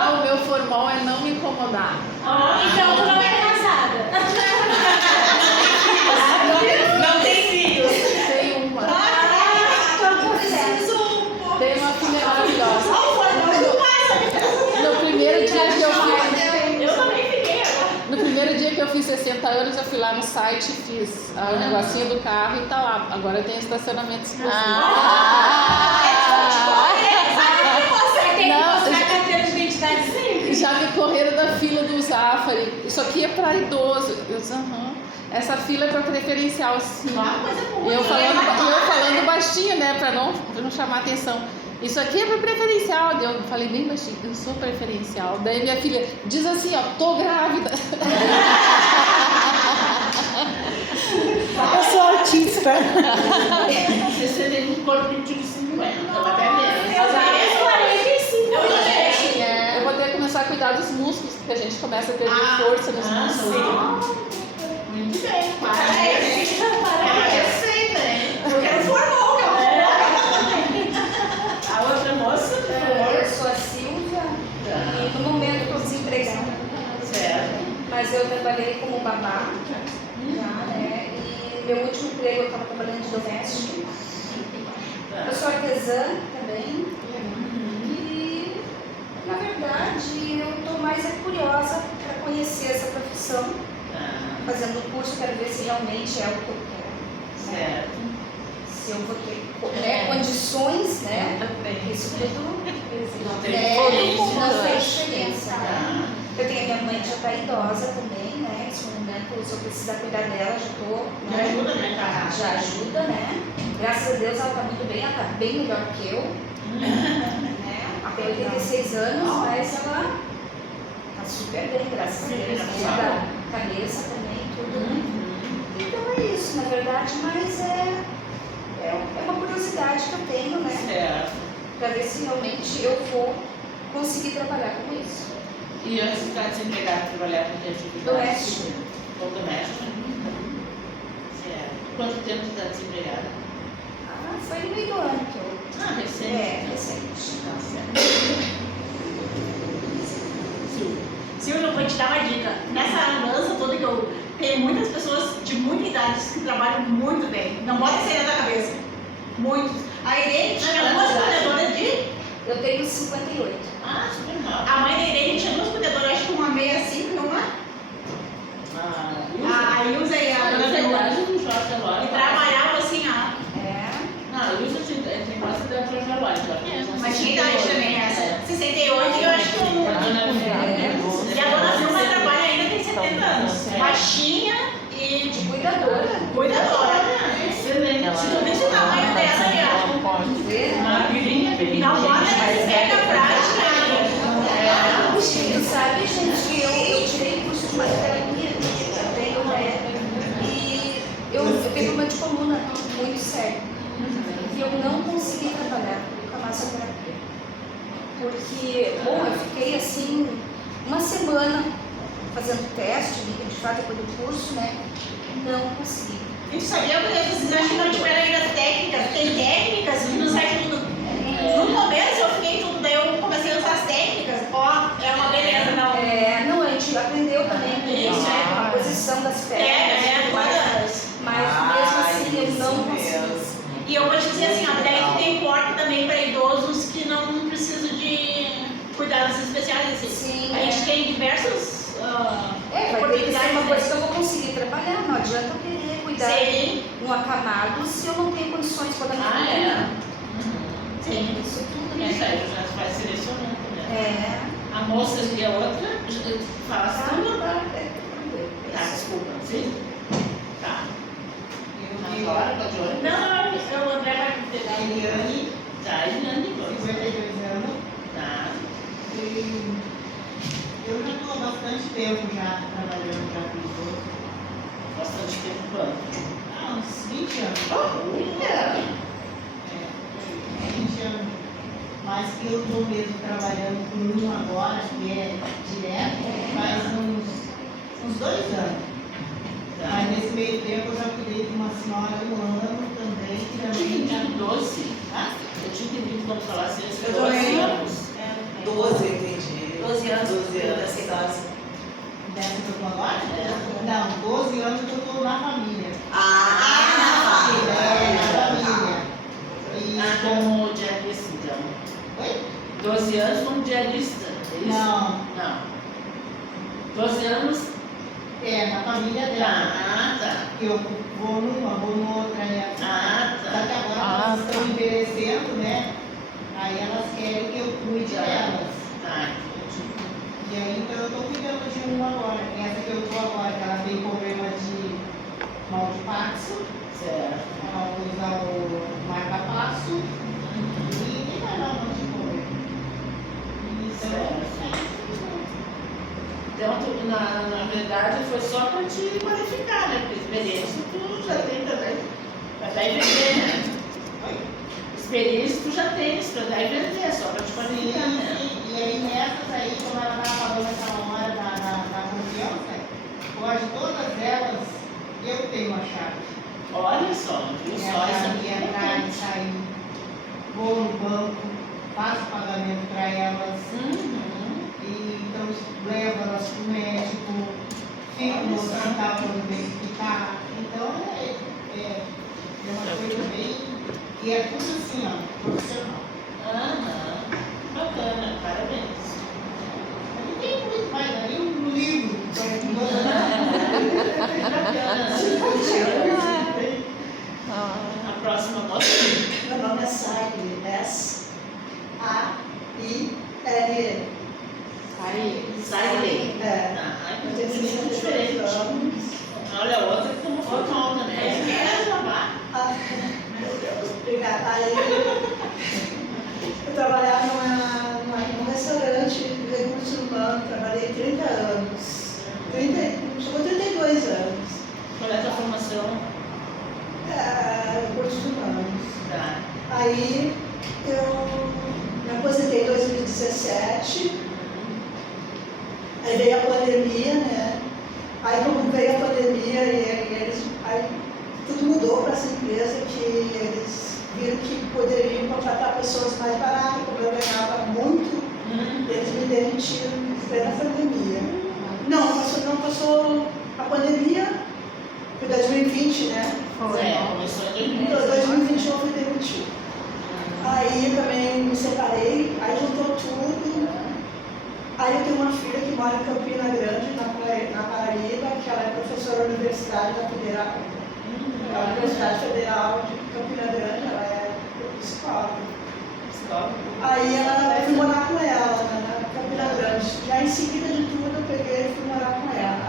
O meu formal é não me incomodar. Então tu não é casada. Não tem filhos. Tem uma. Tem uma filha maravilhosa. No primeiro dia que eu fiz. Eu também fiquei agora. No primeiro dia que eu fiz 60 anos, eu fui lá no site e fiz o negocinho do carro e tá lá. Agora tem estacionamento exclusivo. Você tem que Não, mostrar a carteira de identidade sempre. Já me correram da fila do Zafari. Isso aqui é para idoso. Eu disse, essa fila é para preferencial, sim. E eu falando baixinho, né, para não chamar atenção. Isso aqui é para preferencial. Eu falei bem baixinho, eu sou preferencial. Daí minha filha diz assim, tô grávida. Eu sou autista. Você tem um corpo de 50, até mesmo. Eu pareço 45. Eu vou ter que começar a cuidar dos músculos, porque a gente começa a perder força nos músculos. Muito bem, Parece, eu sei, né? Eu quero formal, A outra moça, por favor. Eu sou a Silvia e no momento estou desempregada. Certo. Mas eu trabalhei como babá, já, né? meu último emprego eu estava trabalhando de doméstico. Eu sou artesã também. E, na verdade, eu estou mais curiosa para conhecer essa profissão. Fazendo o curso, quero ver se realmente é o que eu quero. Certo. Se eu vou ter condições, né? Isso tudo Não tem não faz diferença. Né? Eu tenho a minha mãe que já está idosa também, né? Nesse momento, se eu precisar cuidar dela, já estou. Já ajuda, né? Já ajuda, né? Graças a Deus ela está muito bem, ela está bem melhor que eu. Né? Até 86 anos, mas ela está super bem, graças a Deus. Da cabeça também, tudo. Então é isso, na verdade, mas é uma curiosidade que eu tenho, né? Certo. Para ver se realmente eu vou conseguir trabalhar com isso. E antes de ficar desempregado, trabalhar com que atividade? Doméstico. Com doméstico? Certo. Quanto tempo você está desempregada? Foi no meio do ano que eu... recente? Recente. Tá certo. Silvia, eu vou te dar uma dica. Nessa andança toda que eu tenho muitas pessoas de muita idade que trabalham muito bem. Não bota isso aí na tua cabeça. Muitos. A Irene tinha duas cuidadoras de... Eu tenho 58. Super mal. A mãe da Irene tinha duas cuidadoras, acho que uma 65 e uma... A Ilza e a dona Fernanda. E trabalhava assim, Não, a Ilza tem quase idade de Jorge Lóis. mas tinha idade também essa. 68 e eu acho que E a dona Vilma trabalha ainda, tem 70 anos. Baixinha e de cuidadora. Excelente. Se tu visse o tamanho dessa ali, ó. Magrinha, Não bota essa pega prática. Sabe, gente, eu tirei curso de massoterapia também, né? E eu peguei uma de coluna muito sério. E eu não consegui trabalhar com a massoterapia. Porque, bom, eu fiquei assim uma semana fazendo teste, de fato, depois do curso, né? Não consegui. E tu sabia que vocês acham que não tiveram ainda técnicas? Tem técnicas no site tudo. No começo eu fiquei tudo, daí eu comecei a usar as técnicas. Ó, é uma beleza, não. Não, a gente aprendeu também com isso, a posição das pernas. Mas mesmo assim eu não consegui. E eu vou te dizer assim, ó, daí que tem porta também para idosos que não precisam de cuidados especiais, assim. Sim, a gente tem diversas vai ter que ser uma coisa que eu vou conseguir trabalhar. Não adianta eu querer cuidar de um acamado se eu não tenho condições para dar minha vida. Sim, isso tudo. Isso aí já vai selecionando, né? A moça e a outra faz tudo. Tá, desculpa. Sim? Tá. Agora, tá de olho? Não, o André vai pegar a Eliane. Tá, Eliane. 52 anos. Tá. Eu já estou há bastante tempo já trabalhando já com idoso. Bastante tempo quanto? Uns 20 anos. Olha! 20 anos. Mas que eu estou mesmo trabalhando com um agora, que é direto, faz uns 2 anos. Mas nesse meio tempo eu já cuidei de uma senhora há 1 ano também, que também já 12. Eu tinha entendido quando falasse isso. Eu também. 12 anos. 12, eu entendi. 12 anos. 12 anos. Dessa idade. Dessa que eu estou agora? Não, 12 anos que eu estou na família. Na família. Como diarista, então. Oi? 12 anos como diarista, é isso? Não. 12 anos. Na família dela. Tá. Eu vou numa, vou noutra, né? Tá. Só que agora elas estão envelhecendo, né? Aí elas querem que eu cuide delas. Tá. E aí então eu estou cuidando de uma agora. Essa que eu estou agora, ela tem problema de mal de passo. Certo. Ela usa o marca-passo. E nem vai dar um monte de coisa. Então, na verdade, foi só para te qualificar, né? Porque experiência tu já tem também. Para dar e vender, né? Experiência tu já tens para dar e vender, só para te qualificar, né? E aí nessas aí, como ela estava falando naquela hora da confiança, hoje todas elas eu tenho a chave. Olha só, viu só isso aqui. Entrar e sair. Vou no banco, faço pagamento para elas. E então levo elas para o médico, fico no hospital quando tem que ficar. Então é uma coisa bem. E é tudo assim, ó, profissional. Bacana, parabéns. Não tem muito mais ali um livro. A próxima moça. Meu nome é Saile, S-A-I-L-E. Saile. É. Eu tenho 63 anos. Olha, a outra que tomou fortão também. Meu Deus, obrigada. Aí eu trabalhava num restaurante de recursos humanos, trabalhei 30 anos. Chegou 32 anos. Qual é a tua formação? Recursos humanos. Tá. Aí eu me aposentei em 2017. Aí veio a pandemia, né? Aí como veio a pandemia aí tudo mudou para essa empresa, que eles viram que poderiam contratar pessoas mais baratas, como eu ganhava muito, eles me demitiram em plena pandemia. Não passou a pandemia, foi 2020, né? Começou em 2021 eu fui demitido. Aí também me separei, aí juntou tudo. Aí eu tenho uma filha que mora em Campina Grande, na Paraíba, que ela é professora da Universidade da Universidade Federal de Campina Grande, ela é psicóloga. Aí eu fui morar com ela, né, na Campina Grande. Já em seguida de tudo eu peguei e fui morar com ela.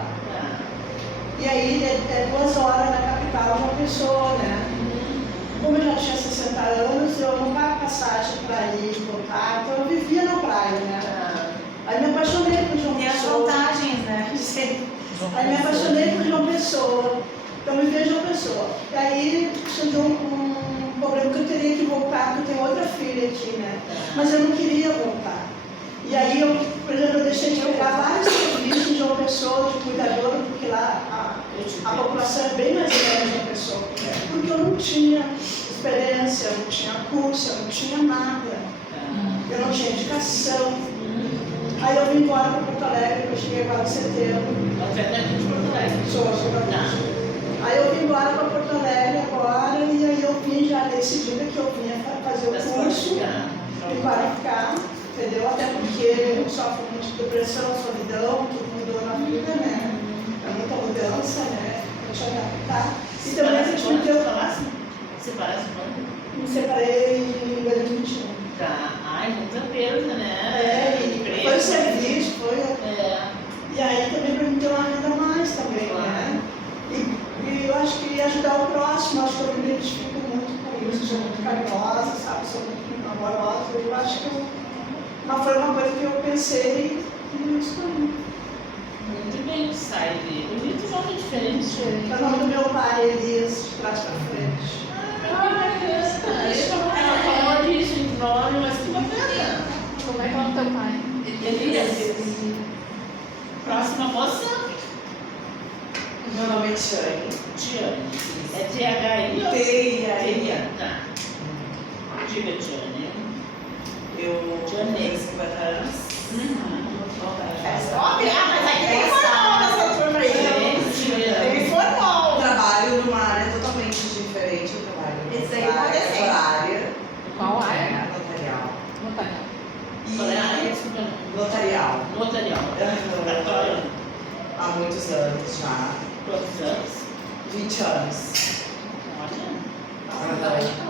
E aí é 2 horas na capital uma pessoa, né? Como eu já tinha 60 anos, eu não pago passagem para ir e voltar, então eu vivia na praia, né? Aí me apaixonei por João Pessoa. Tem as vantagens, né? Aí me apaixonei por João Pessoa. Então me vejo João Pessoa. E aí surgiu um problema que eu teria que voltar, porque eu tenho outra filha aqui, né? Mas eu não queria voltar. E aí eu, por exemplo, eu deixei de pegar vários serviços de João Pessoa, de cuidadora, porque lá a população é bem mais grande de João Pessoa. Porque eu não tinha experiência, eu não tinha curso, eu não tinha nada. Eu não tinha educação. Aí eu vim embora para Porto Alegre, eu cheguei agora em setembro. Você é daqui de Porto Alegre? Sou daqui. Aí eu vim embora para Porto Alegre agora, e aí eu vim já decidida que eu vinha fazer o curso e qualificar, entendeu? Até porque eu sofro muito de depressão, solidão, tudo mudou na vida, né? É muita mudança, né? Eu te adaptar. E também a gente me deu. Separasse quando? Me separei em 2021. Tá. Ai, muita perda, né? Foi o serviço, foi. E aí também para mim ter uma renda a mais também, né? E eu acho que ajudar o próximo, acho que eu me identifico muito com isso, sou muito carinhosa, sabe? Sou muito amorosa. Eu acho que foi uma coisa que eu pensei e isso para mim. Muito bem, Saile. Bonito nome diferente. É o nome do meu pai, Elias, de trás para frente. Ela falou origem, nome, mas que bacana. Como é que é o teu pai? Elias. Próxima moça? Meu nome é Tiane. Tiane. É T-H-I? T-I-A-N. Tá. Diga, Tiane. Eu tenho 50 anos. Mas aqui tem formal nessa turma aí. Tem formal. Trabalho numa área totalmente diferente. Eu trabalho Esse aí numa pode área ser. horária. Qual área? Notarial. Notarial. Qual é a área? Notarial. Notarial. Há muitos anos já. Quantos anos? 20 anos.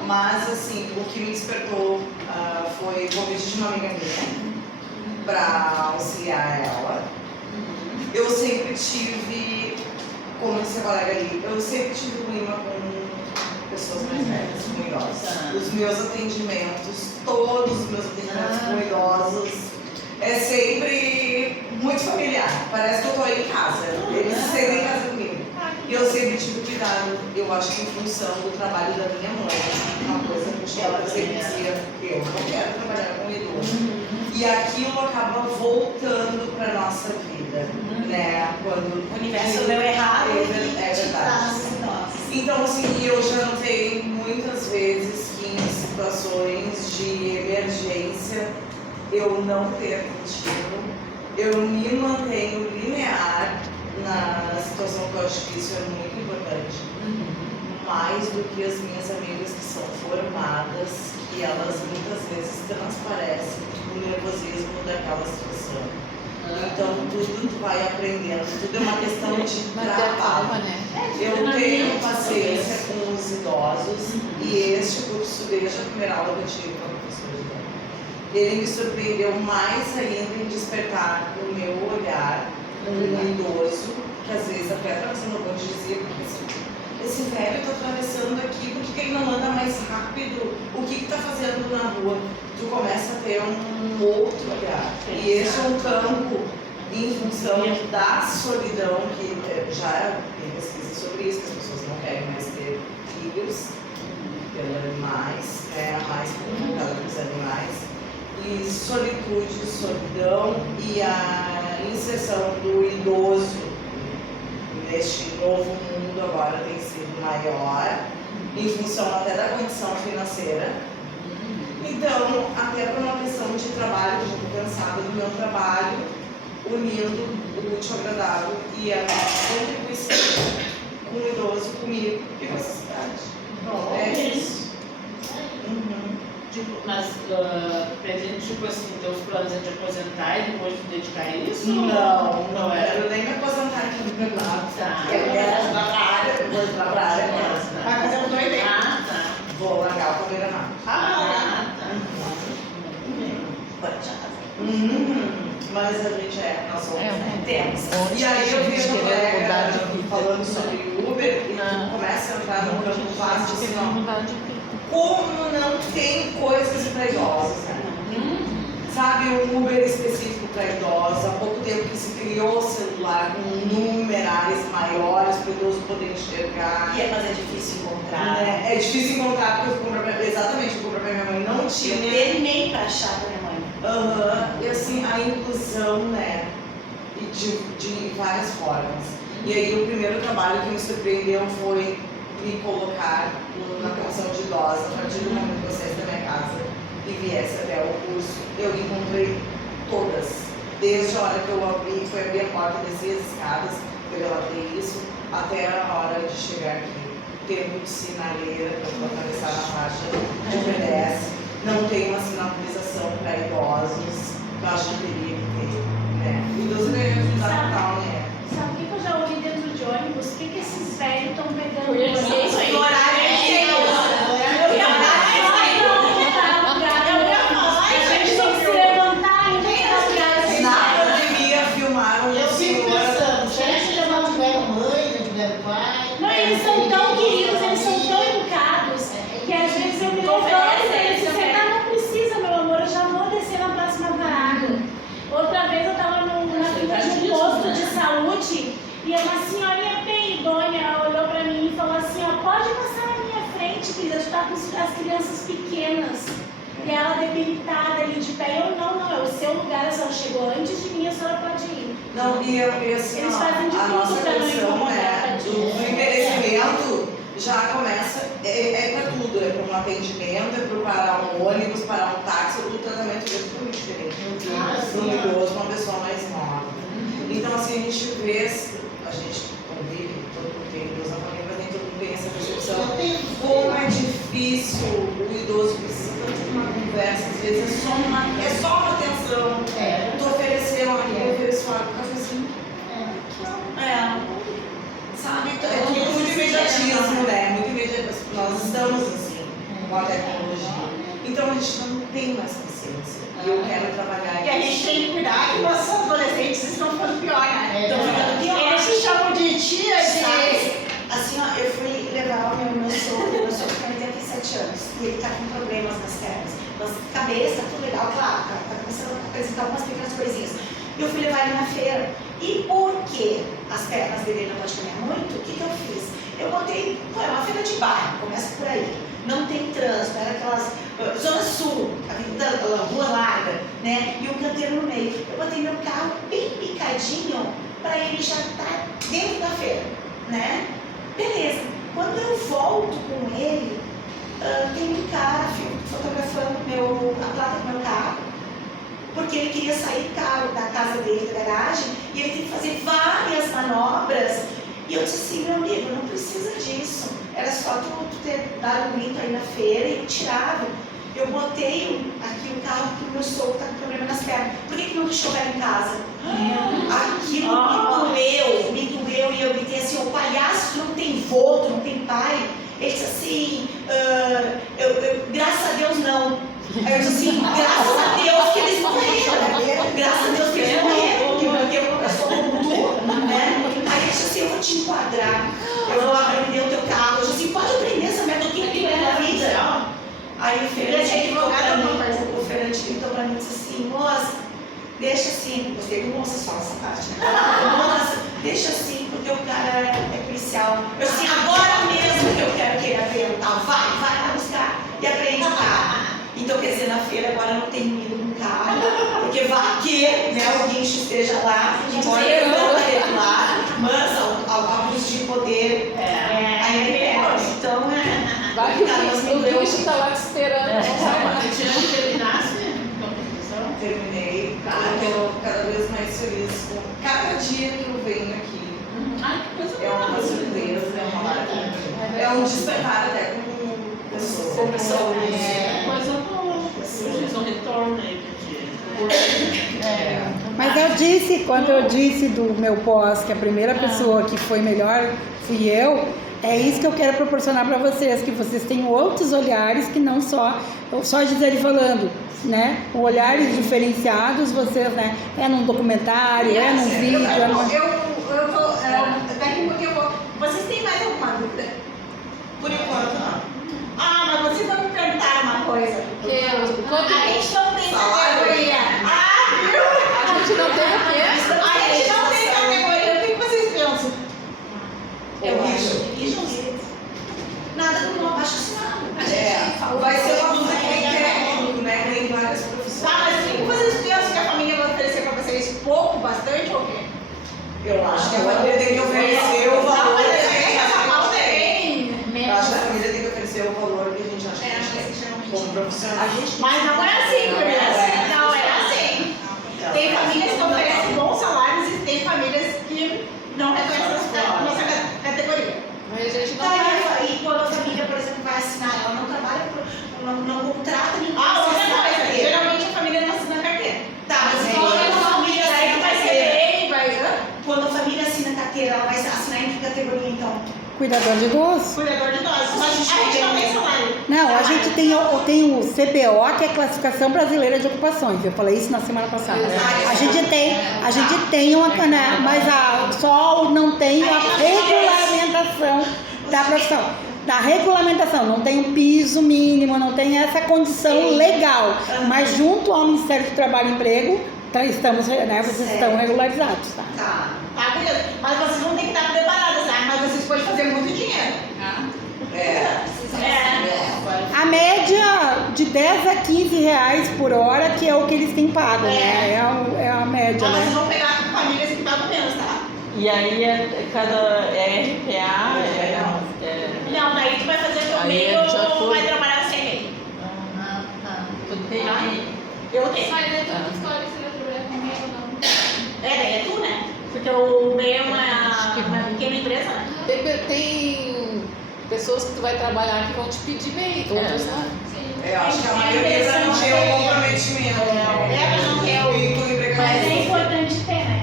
Mas assim, o que me despertou foi o convite de uma amiga minha para auxiliar ela. Eu sempre tive, como disse a colega ali, eu sempre tive clima com pessoas mais velhas, com idosos. Os meus atendimentos, todos os meus atendimentos com idosos, é sempre muito familiar. Parece que eu estou em casa, eles se sentem em casa comigo. E eu sempre tive cuidado, eu acho que em função do trabalho da minha mãe, uma coisa que ela sempre dizia, eu não quero trabalhar com idoso. E aquilo acaba voltando para nossa vida, né? Quando O universo deu errado é verdade. Então, assim, eu já notei muitas vezes que em situações de emergência eu não ter contínuo, eu me mantenho linear na situação, que eu acho que isso é muito importante. mais do que as minhas amigas que são formadas, que elas muitas vezes transparecem o nervosismo daquela situação. Então tudo tu vai aprendendo, tudo é uma questão de trabalho. Eu tenho paciência com os idosos e este curso, desde a primeira aula que eu tive com a professora de dança, ele me surpreendeu mais ainda em despertar o meu olhar com um idoso, que às vezes até atravessando o bonde dizia, porque esse velho está atravessando aqui, por que ele não anda mais rápido? O que está fazendo na rua? Tu começa a ter um outro olhar. E esse é um campo em função da solidão, que já tem pesquisa sobre isso, que as pessoas não querem mais ter filhos pelos animais, mais por conta dos animais. E solitude, solidão e a inserção do idoso neste novo mundo agora tem sido maior, em função até da condição financeira. Então, até por uma questão de trabalho, eu já estou cansada do meu trabalho, unindo o útil ao agradável e a contribuição com o idoso, comigo e com a sociedade. É isso. Tipo, mas pretende, tipo assim, teus planos é de aposentar e depois te dedicar a isso? Não quero nem me aposentar aqui no Bernardo. Tá. Eu quero voltar pra área, depois pra área mesmo. Vai fazer um doido. Ah, tá. Vou largar o Bernardo. Ah, tá. Mas a gente nós somos temos. Onde E aí eu vi gente um querendo mudar colega de vida. falando sobre Uber e tu começa a entrar num campo vasto assim, ó. Mudar de vida. Como não tem coisas para idosos, né? Sabe, um Uber específico para idosos, há pouco tempo que se criou o celular com numerais maiores para o idoso poder enxergar. Mas é difícil encontrar. É difícil encontrar porque eu fui comprar, exatamente, eu fui comprar pra minha mãe, não tinha. Eu terminei para achar para minha mãe. E assim, a inclusão, né? E de várias formas. E aí o primeiro trabalho que me surpreendeu foi me colocar na condição de idosa, a partir do momento que eu saísse da minha casa e viesse até o curso, eu encontrei todas, desde a hora que eu fui abrir a porta, desci as escadas, eu relatei isso, até a hora de chegar aqui, tempo de sinaleira para atravessar a faixa de pedestre, não tem uma sinalização para idosos, eu acho que teria que ter, né? O idoso deve ajudar total, né? Sabe o que eu já ouvi dentro de ônibus? O que esses velhos estão pegando? No horário na pandemia filmaram Eu fico pensando, será que já não tiveram mãe, não tiveram pai? Não, eles são tão queridos, eles são tão educados, que às vezes eu me levanto e eles dizem, não precisa, meu amor, eu já vou descer na próxima parada. Outra vez eu estava na fila de um posto de saúde e uma senhorinha bem idônea olhou para mim e falou assim, pode passar na minha frente, querida, tu tá com as crianças pequenas. E ela debilitada ali de pé, é o seu lugar, a senhora chegou antes de mim, a senhora pode ir. Não, e assim, eles fazem de a tudo nossa para não questão incomodar, do envelhecimento já começa, para tudo, para um atendimento, para parar um ônibus, parar um táxi, o tratamento é totalmente diferente. Para um idoso, uma pessoa mais nova. Então assim, a gente vê, a gente convive, todo mundo tem idoso na família, mas nem todo mundo tem essa percepção. Como é difícil, o idoso precisa tanto de uma conversa, às vezes é só uma atenção. Tu ofereceu aqui, eu ofereço água, cafezinho. Sabe, é tudo muito imediatismo, né? Muito imediatismo. Nós estamos assim, com a tecnologia. Então a gente não tem mais paciência. E eu quero trabalhar E a gente tem que cuidar que nossos adolescentes estão ficando pior, né? Estão ficando pior. Eles se chamam de tia, de... Assim, eu fui levar o meu sogro tem 87 anos, e ele tá com problemas nas pernas. Nas cabeça, tudo legal, claro, tá começando a apresentar algumas pequenas coisinhas. E eu fui levar ele na feira. E porque as pernas dele não pode caminhar muito, o que eu fiz? Eu botei, é uma feira de bairro, começa por aí. Não tem trânsito, era aquelas Zona Sul, a rua larga, né? E um canteiro no meio. Eu botei meu carro bem picadinho para ele já estar dentro da feira, né? Beleza. Quando eu volto com ele, tem um cara fotografando a placa do meu carro, porque ele queria sair do carro, da casa dele, da garagem, e ele tem que fazer várias manobras. E eu disse assim, meu amigo, não precisa disso. era só tu ter dado um grito aí na feira e tirava. Eu botei aqui o carro porque o meu sogro tá com problema nas pernas. Por que não deixou ela em casa? Aquilo me doeu e eu gritei assim, ô palhaço, tu não tem vô, tu não tem pai. Ele disse assim, graças a Deus não. Aí eu disse assim, graças a Deus que eles morreram. Graças a Deus que eles morreram. Porque eu sou como tu, né? Aí ele disse assim, eu vou te enquadrar. Eu vou aprender o teu carro. Eu disse assim, pode aprender essa merda, o que tu é na vida? Aí o Fernando gritou pra mim e disse assim, moça, deixa assim, gostei do moça só essa parte, né? Moça, deixa assim, porque o cara é policial. Eu disse assim, agora mesmo que eu quero que ele aprenda, tá? Vai lá buscar e aprende o carro. Então, quer dizer, na feira agora não tem ido com carro, porque vai que, né, o guincho esteja lá, embora eu não esteja lá, mas abuso de poder ainda pega. Então, vai que o guincho está lá te esperando. Você terminasse a competição? Terminei, porque eu cada vez mais feliz com cada dia que eu venho aqui. Ai, que coisa É uma surpresa, é uma maravilha. É um despertar até com pessoas. Coisa boa. Vocês um retorno aí Mas eu disse, quando eu disse do meu pós, que a primeira pessoa que foi melhor fui eu, é isso que eu quero proporcionar para vocês, que vocês tenham outros olhares que não só a Gisele falando, né? Olhares diferenciados, vocês, né? É num documentário, é num vídeo, Eu vou, daqui um pouquinho eu vou. Vocês têm mais alguma dúvida? Por enquanto, não. Mas vocês vão me perguntar uma coisa. A gente não tem categoria. Viu? A gente não tem o quê? A gente não tem categoria. O que vocês pensam? Eu rijo. Nada do não abaixo assinado. Vai ser uma luta que nem técnico, né? Que nem várias profissões. Tá, mas o que vocês pensam que a família vai oferecer pra vocês? Pouco, bastante ou o quê? Eu acho que a família tem que oferecer o valor que a gente acha que eu acho que a família tem que oferecer o valor que a gente acha que a gente tem como profissional. Mas não é assim, Gurias. Não é assim. Tem famílias que oferecem bons salários e tem famílias que não reconhecem a nossa categoria. Mas a gente não E quando a família, por exemplo, vai assinar, ela não trabalha, não contrata ninguém. Outra coisa, geralmente a família não assina carteira. Tá, mas quando a família Daí vai ser lei, vai. Quando a família assina carteira, ela vai assinar em que categoria então? Cuidador de idosos. Cuidador de idosos. Mas a gente não tem salário. Não, a gente tem o CBO, que é a Classificação Brasileira de Ocupações. Eu falei isso na semana passada. A gente tem uma, né, mas só não tem a regulamentação da profissão. Da regulamentação, não tem um piso mínimo, não tem essa condição legal. Mas junto ao Ministério do Trabalho e Emprego, estamos, né, vocês estão regularizados. Tá, beleza. Mas vocês vão ter que estar preparadas, tá? Mas vocês podem fazer muito dinheiro. A média de 10 a 15 reais por hora, que é o que eles têm pago, né? É a média, Mas né? vocês vão pegar famílias que pagam menos, tá? E aí cada RPA Não, daí tu vai fazer teu meio ou vai trabalhar sem meio. Tu tem Eu tenho. Mas é tu que escolhe se vai trabalhar com meio ou não. Daí é tu, né? Porque o meio é uma pequena empresa, né? Tem pessoas que tu vai trabalhar que vão te pedir meio, outros não. Eu acho que a maioria já não tem o comprometimento. Pra não ter o Mas é importante ter, né?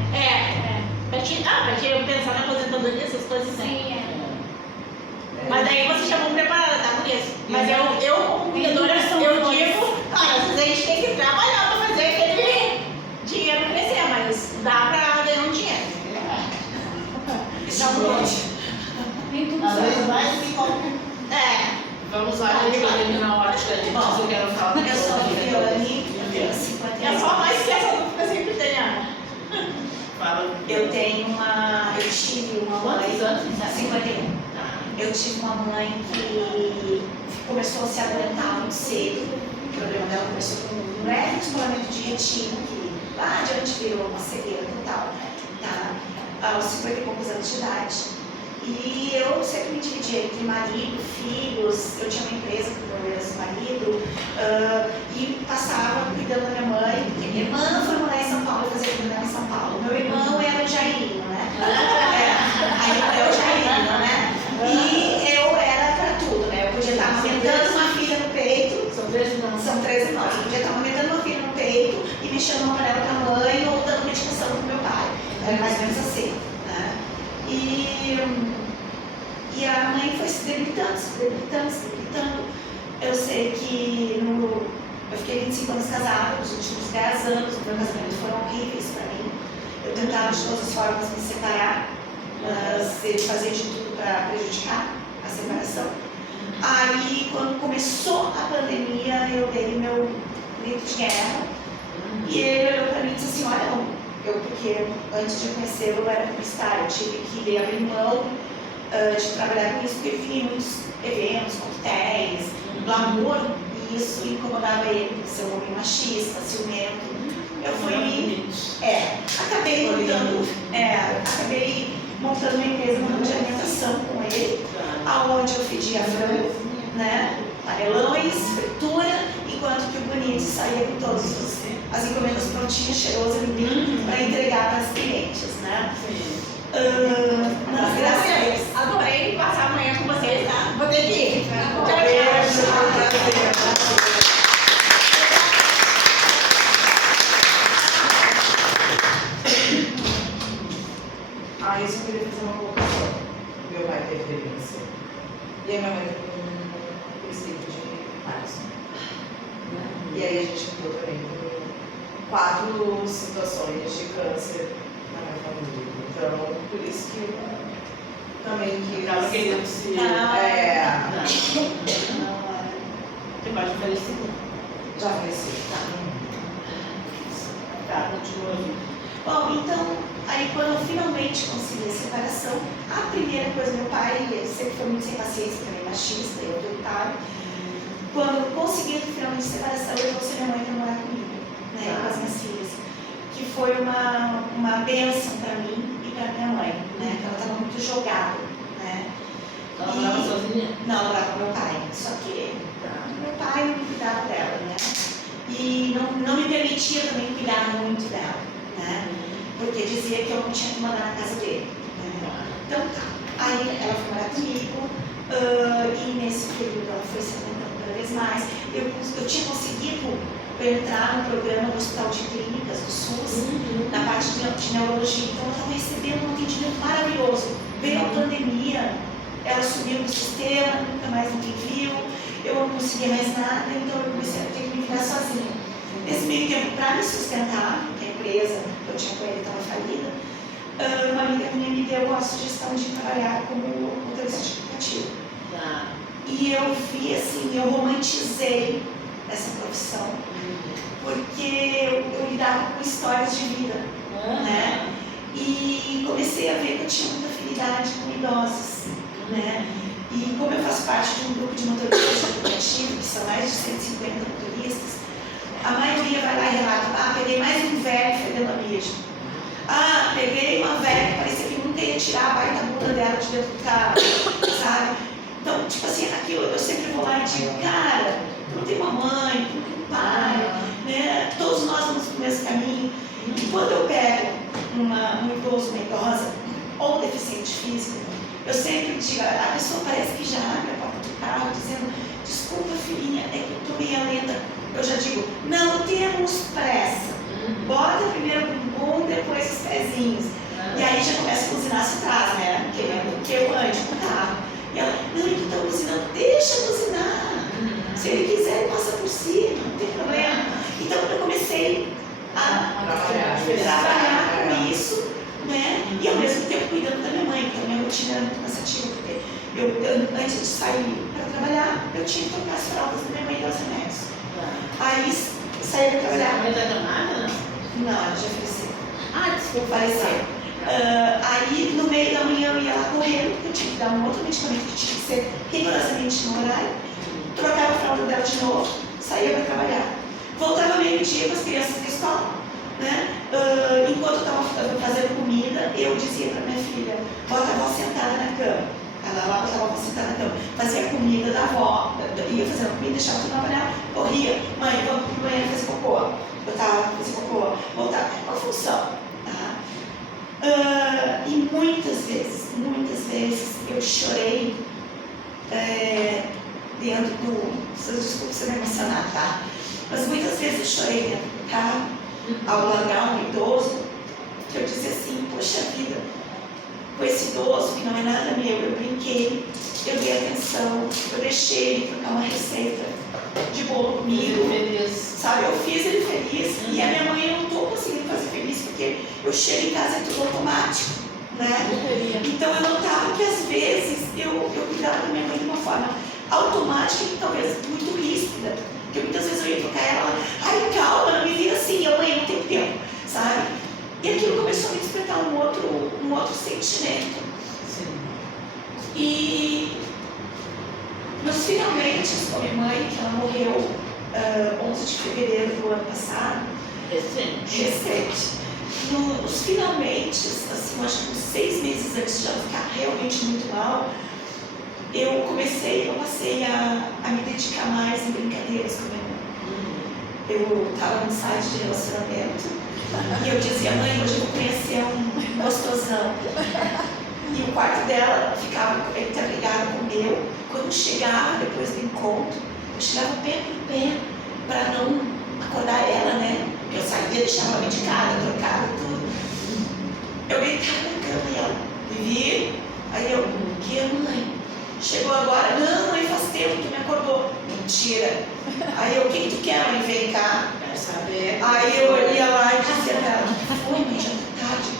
Pra ti pensar na aposentadoria, essas coisas assim. Sim, Mas daí vocês já vão preparada, tá? Por isso. Mas eu como cuidadora, eu digo, cara, às vezes a gente tem que trabalhar pra fazer aquele dinheiro crescer, mas dá pra ganhar um dinheiro. Nem tudo Às vezes mais que Vamos lá, a gente vai terminar a ótica ali, mas eu quero falar. Eu sou a Viviane, eu tenho 50 anos. É só mais que essa dúvida sempre tem, Ana. Eu tive uma mãe, 51. Eu tive uma mãe que começou a se adoentar muito cedo. O problema dela começou com um leve descolamento de retina, que lá adiante virou uma cegueira total, tá? Aos 50 e poucos anos de idade. E eu sempre me dividia entre marido, filhos, eu tinha uma empresa com o meu ex-marido, e passava cuidando da minha mãe, porque minha irmã foi morar em São Paulo e fazer cuidar em São Paulo. Meu irmão era o Jairinho, né? Aí eu era o Jairinho, né? E eu era podia estar amamentando meu filho no peito e mexendo uma panela para a mãe ou dando medicação para o meu pai. Era mais ou menos assim, né? E a mãe foi se debilitando. Eu sei que eu fiquei 25 anos casada, os últimos 10 anos do meu casamento foram horríveis para mim. Eu tentava de todas as formas me separar, fazer de tudo para prejudicar a separação. Aí, quando começou a pandemia, eu dei meu grito de guerra e ele olhou para mim e disse assim: olha, porque antes de eu conhecê-lo eu era publicitária, eu tive que abrir mão de trabalhar com isso, porque eu via em muitos eventos, coquetéis, glamour, e isso incomodava ele, por ser um homem machista, ciumento. Eu fui acabei montando uma empresa de alimentação com ele, aonde eu fedia frango, né, panelões, fritura, enquanto que o Bonito saía com todas as encomendas prontinhas, cheirosas, limpinhas, para entregar para as clientes, né? Graças a Deus. Adorei passar amanhã com vocês, tá? Vou ter que ir. Tchau, tchau. Eu só queria fazer uma colocação. Meu pai teve demência e a minha mãe teve um princípio de Parkinson. E aí a gente ficou também com 4 situações de câncer na minha família. Então, por isso que eu também quis. Tava querendo se. Tem mais de falecido? Já faleci. Tá, continua. Bom, então, aí quando eu finalmente consegui a separação, a primeira coisa, meu pai, ele sempre foi muito sem paciência, também machista e autoritário. Quando eu consegui finalmente a separação, eu trouxe minha mãe para morar comigo, né, com as minhas filhas, que foi uma bênção para mim e para minha mãe, né, que ela estava muito jogada, né. Ela morava sozinha? Não, ela morava com meu pai, só que meu pai não cuidava dela, né, e não me permitia também cuidar muito dela, né, porque dizia que eu não tinha que mandar na casa dele, né. Então tá, aí ela foi morar comigo, e nesse período ela foi se aumentando cada vez mais. Eu tinha conseguido entrar no programa do Hospital de Clínicas do SUS, na parte de neurologia, então eu estava recebendo um atendimento maravilhoso. Veio a pandemia, ela subiu no sistema, nunca mais ninguém viu, eu não conseguia mais nada, então eu comecei a ter que me virar sozinha. Nesse meio tempo, para me sustentar, porque a empresa que eu tinha com ele estava falida, uma amiga minha me deu a sugestão de trabalhar como motorista de aplicativo. E eu vi assim, eu romantizei essa profissão, porque eu lidava com histórias de vida, né? E comecei a ver que eu tinha muita afinidade com idosos, né? E como eu faço parte de um grupo de motoristas de aplicativo, que são mais de 150 motoristas, a maioria vai lá e relata: peguei mais um velho fedendo a mijo. Peguei uma velha que parecia que nunca ia tirar a baita bunda dela de dentro do carro, sabe? Então, tipo assim, aquilo, eu sempre vou lá e digo: cara, tu não tem uma mãe, tu não tem um pai, né? Todos nós vamos pro mesmo caminho. E quando eu pego um idoso, uma idosa, ou deficiente físico, eu sempre digo: a pessoa parece que já abre a porta do carro dizendo: desculpa, filhinha, é que eu tô meio lenta. Eu já digo: não temos pressa. Bota primeiro o bumbum, depois os pezinhos. E aí já começa a buzinar se atrás, né? Querendo que eu ande com o carro. E ela: não, ele tá buzinando, deixa buzinar. Se ele quiser, ele passa por cima, não tem problema. Então eu comecei a trabalhar com isso, né? E ao mesmo tempo cuidando da minha mãe, porque a minha rotina era muito cansativa, porque antes de sair para trabalhar, eu tinha que trocar as fraldas da minha mãe e dos remédios. Aí saí para trabalhar. Você ainda não nada? Não, ela já faleceu. Desculpa. Faleceu. Aí no meio da manhã eu ia lá correndo, porque eu tinha que dar um outro medicamento que tinha que ser rigorosamente no horário. Trocava a fralda dela de novo, saía para trabalhar. Voltava meio-dia com as crianças da escola, né? Enquanto eu estava fazendo comida, eu dizia para minha filha: bota a avó sentada na cama. Ela lá botava a avó sentada na cama, fazia a comida da avó, ia fazendo a comida, deixava tudo na panela, corria: mãe, vamos pro banheiro fazer cocô. Botava, fazer cocô, voltava. É uma função. Tá? E muitas vezes eu chorei dentro do. Desculpa se eu me emocionar, tá? Mas muitas vezes eu chorei dentro do carro, ao largar um idoso, que eu dizia assim, poxa vida, com esse idoso que não é nada meu, eu brinquei, eu dei atenção, eu deixei ele trocar uma receita de bolo comigo, sabe? Eu fiz ele feliz e a minha mãe eu não estou conseguindo fazer feliz porque eu chego em casa e é tudo automático, né? Então eu notava que às vezes eu cuidava da minha mãe de uma forma automática e talvez muito ríspida, porque muitas vezes eu ia tocar ela, ai calma, não me vira assim, eu mãe não tenho tempo, sabe? E aquilo começou a me despertar um outro sentimento. Sim. E nos finalmente com a minha mãe, que ela morreu 11 de fevereiro do ano passado. Recente. Nos finalmente, assim, acho que uns 6 meses antes de ela ficar realmente muito mal, eu passei a me dedicar mais em brincadeiras com a minha mãe. Eu estava num site de relacionamento e eu dizia, mãe, hoje eu vou conhecer um gostosão. E o quarto dela ficava interligado com o meu. Quando chegava, depois do encontro, eu chegava pé por pé para não acordar ela, né? Eu saía, deixava ela medicada, trocava tudo. Eu deitava na cama e ela, Vivi, aí eu, o que, mãe? Chegou agora? Não, mãe, faz tempo que me acordou. Mentira. Aí eu, o que tu quer, mãe? Vem cá. Quero saber. Aí eu ia lá e dizia pra ela, o que foi, mãe? Já tá tarde.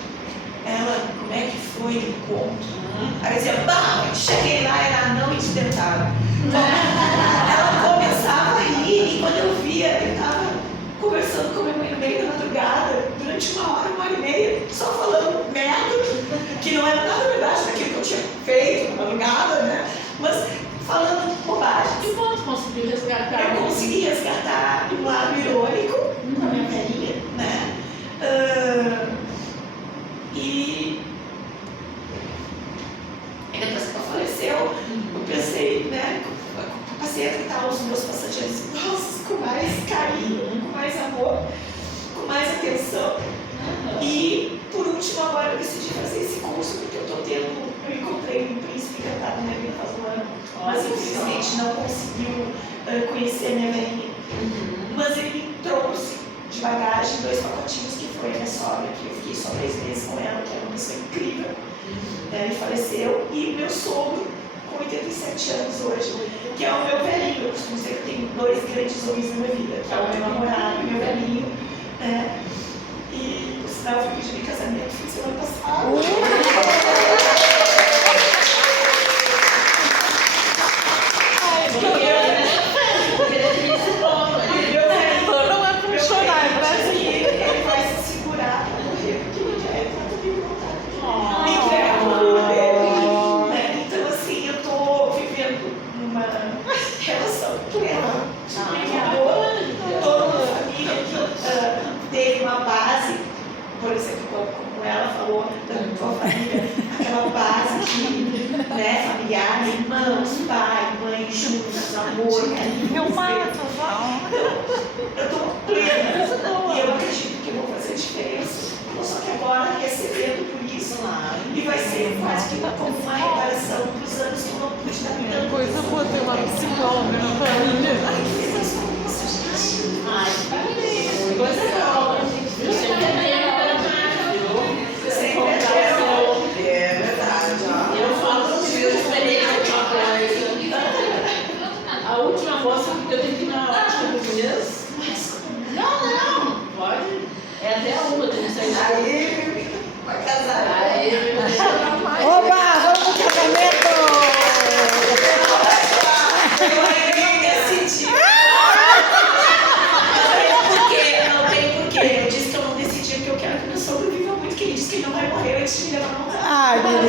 Ela, como é que foi o encontro? Aí eu dizia, bah, cheguei lá, era anão e desdentado. Ela começava a rir e quando eu via, eu estava conversando com a minha mãe no meio da madrugada, durante 1 hora e meia, só falando merda, que não era nada verdade daquilo que eu tinha feito na madrugada, né? Mas falando bobagem. Que bom, tu conseguiu resgatar? Eu consegui resgatar um lado irônico com a minha velhinha, né? E depois que ela faleceu, eu pensei, né? Passei a tratar os meus passageiros com mais carinho, com mais amor, com mais atenção. E por último, agora eu decidi fazer esse curso porque eu encontrei um príncipe encantado na minha vida faz 1 ano, mas infelizmente não conseguiu conhecer a minha velhinha. Mas ele me trouxe de bagagem 2 pacotinhos que foi a minha sogra, que eu fiquei só 3 meses com ela, que era uma pessoa incrível. Ele faleceu, e o meu sogro, com 87 anos hoje, que é o meu velhinho. Eu costumo dizer que eu tenho 2 grandes homens na minha vida, que é o meu namorado e meu velhinho. E por sinal, eu fui pedir em casamento fim de semana passado. Ele vai se segurar para morrer, porque não adianta, eu tô vindo contar. Me entregar tudo dele. Então, assim, eu tô vivendo uma relação plena, de amor, toda uma família que teve uma base, por exemplo, como ela falou, da tua família, aquela base familiar, irmãos, pai, mãe, juntos, amor, carinho. Eu tô plena e eu acredito que eu vou fazer diferença. Só que agora recebendo por isso e vai ser quase que como uma reparação dos anos que eu não pude dar tanto. Coisa boa ter uma psicóloga na família. Coisa boa. Eu sempre É verdade, ó. Eu falo que eu experiência de uma coisa. A última moça que eu tenho que ir na ótica do mês. Não, pode. É até a 1, tem que sair. Aí, vai casar. Aí, Oba, vamos pro casamento! Eu decidi. Não tem porquê. Eu disse que eu não decidi porque eu quero que meu sogro viva muito, que ele disse que ele não vai morrer antes de me levar no lugar. Ai, querida.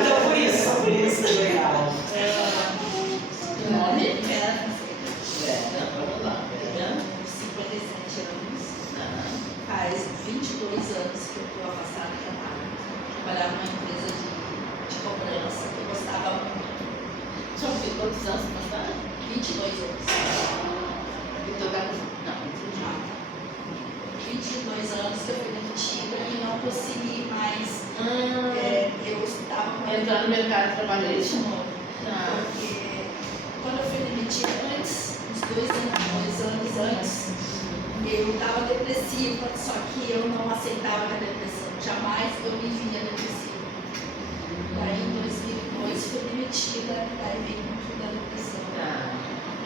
Então, por isso, só por isso. Legal. o nome? 57 anos. Faz 22 anos que eu estou afastada do trabalho. Trabalhava numa empresa de cobrança que eu gostava muito. Só que quantos anos mais tarde? 22 anos. Então tá com. Não, 22 anos que eu fui demitida e não consegui mais. Eu estava com entrar no mercado trabalhista. Porque quando eu fui demitida, antes, uns 2 anos antes, eu estava depressiva, só que eu não aceitava a depressão. Jamais eu me via depressiva. Daí em 2002 fui demitida, daí veio muito da depressão.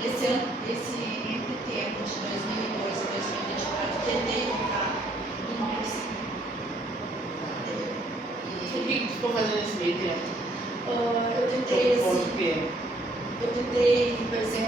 Esse entre tempo de 2002 a 2024, tentei voltar e não consegui. O que tu ficou fazendo nesse meio tempo? Eu tentei, assim, Por quê? eu tentei, por exemplo,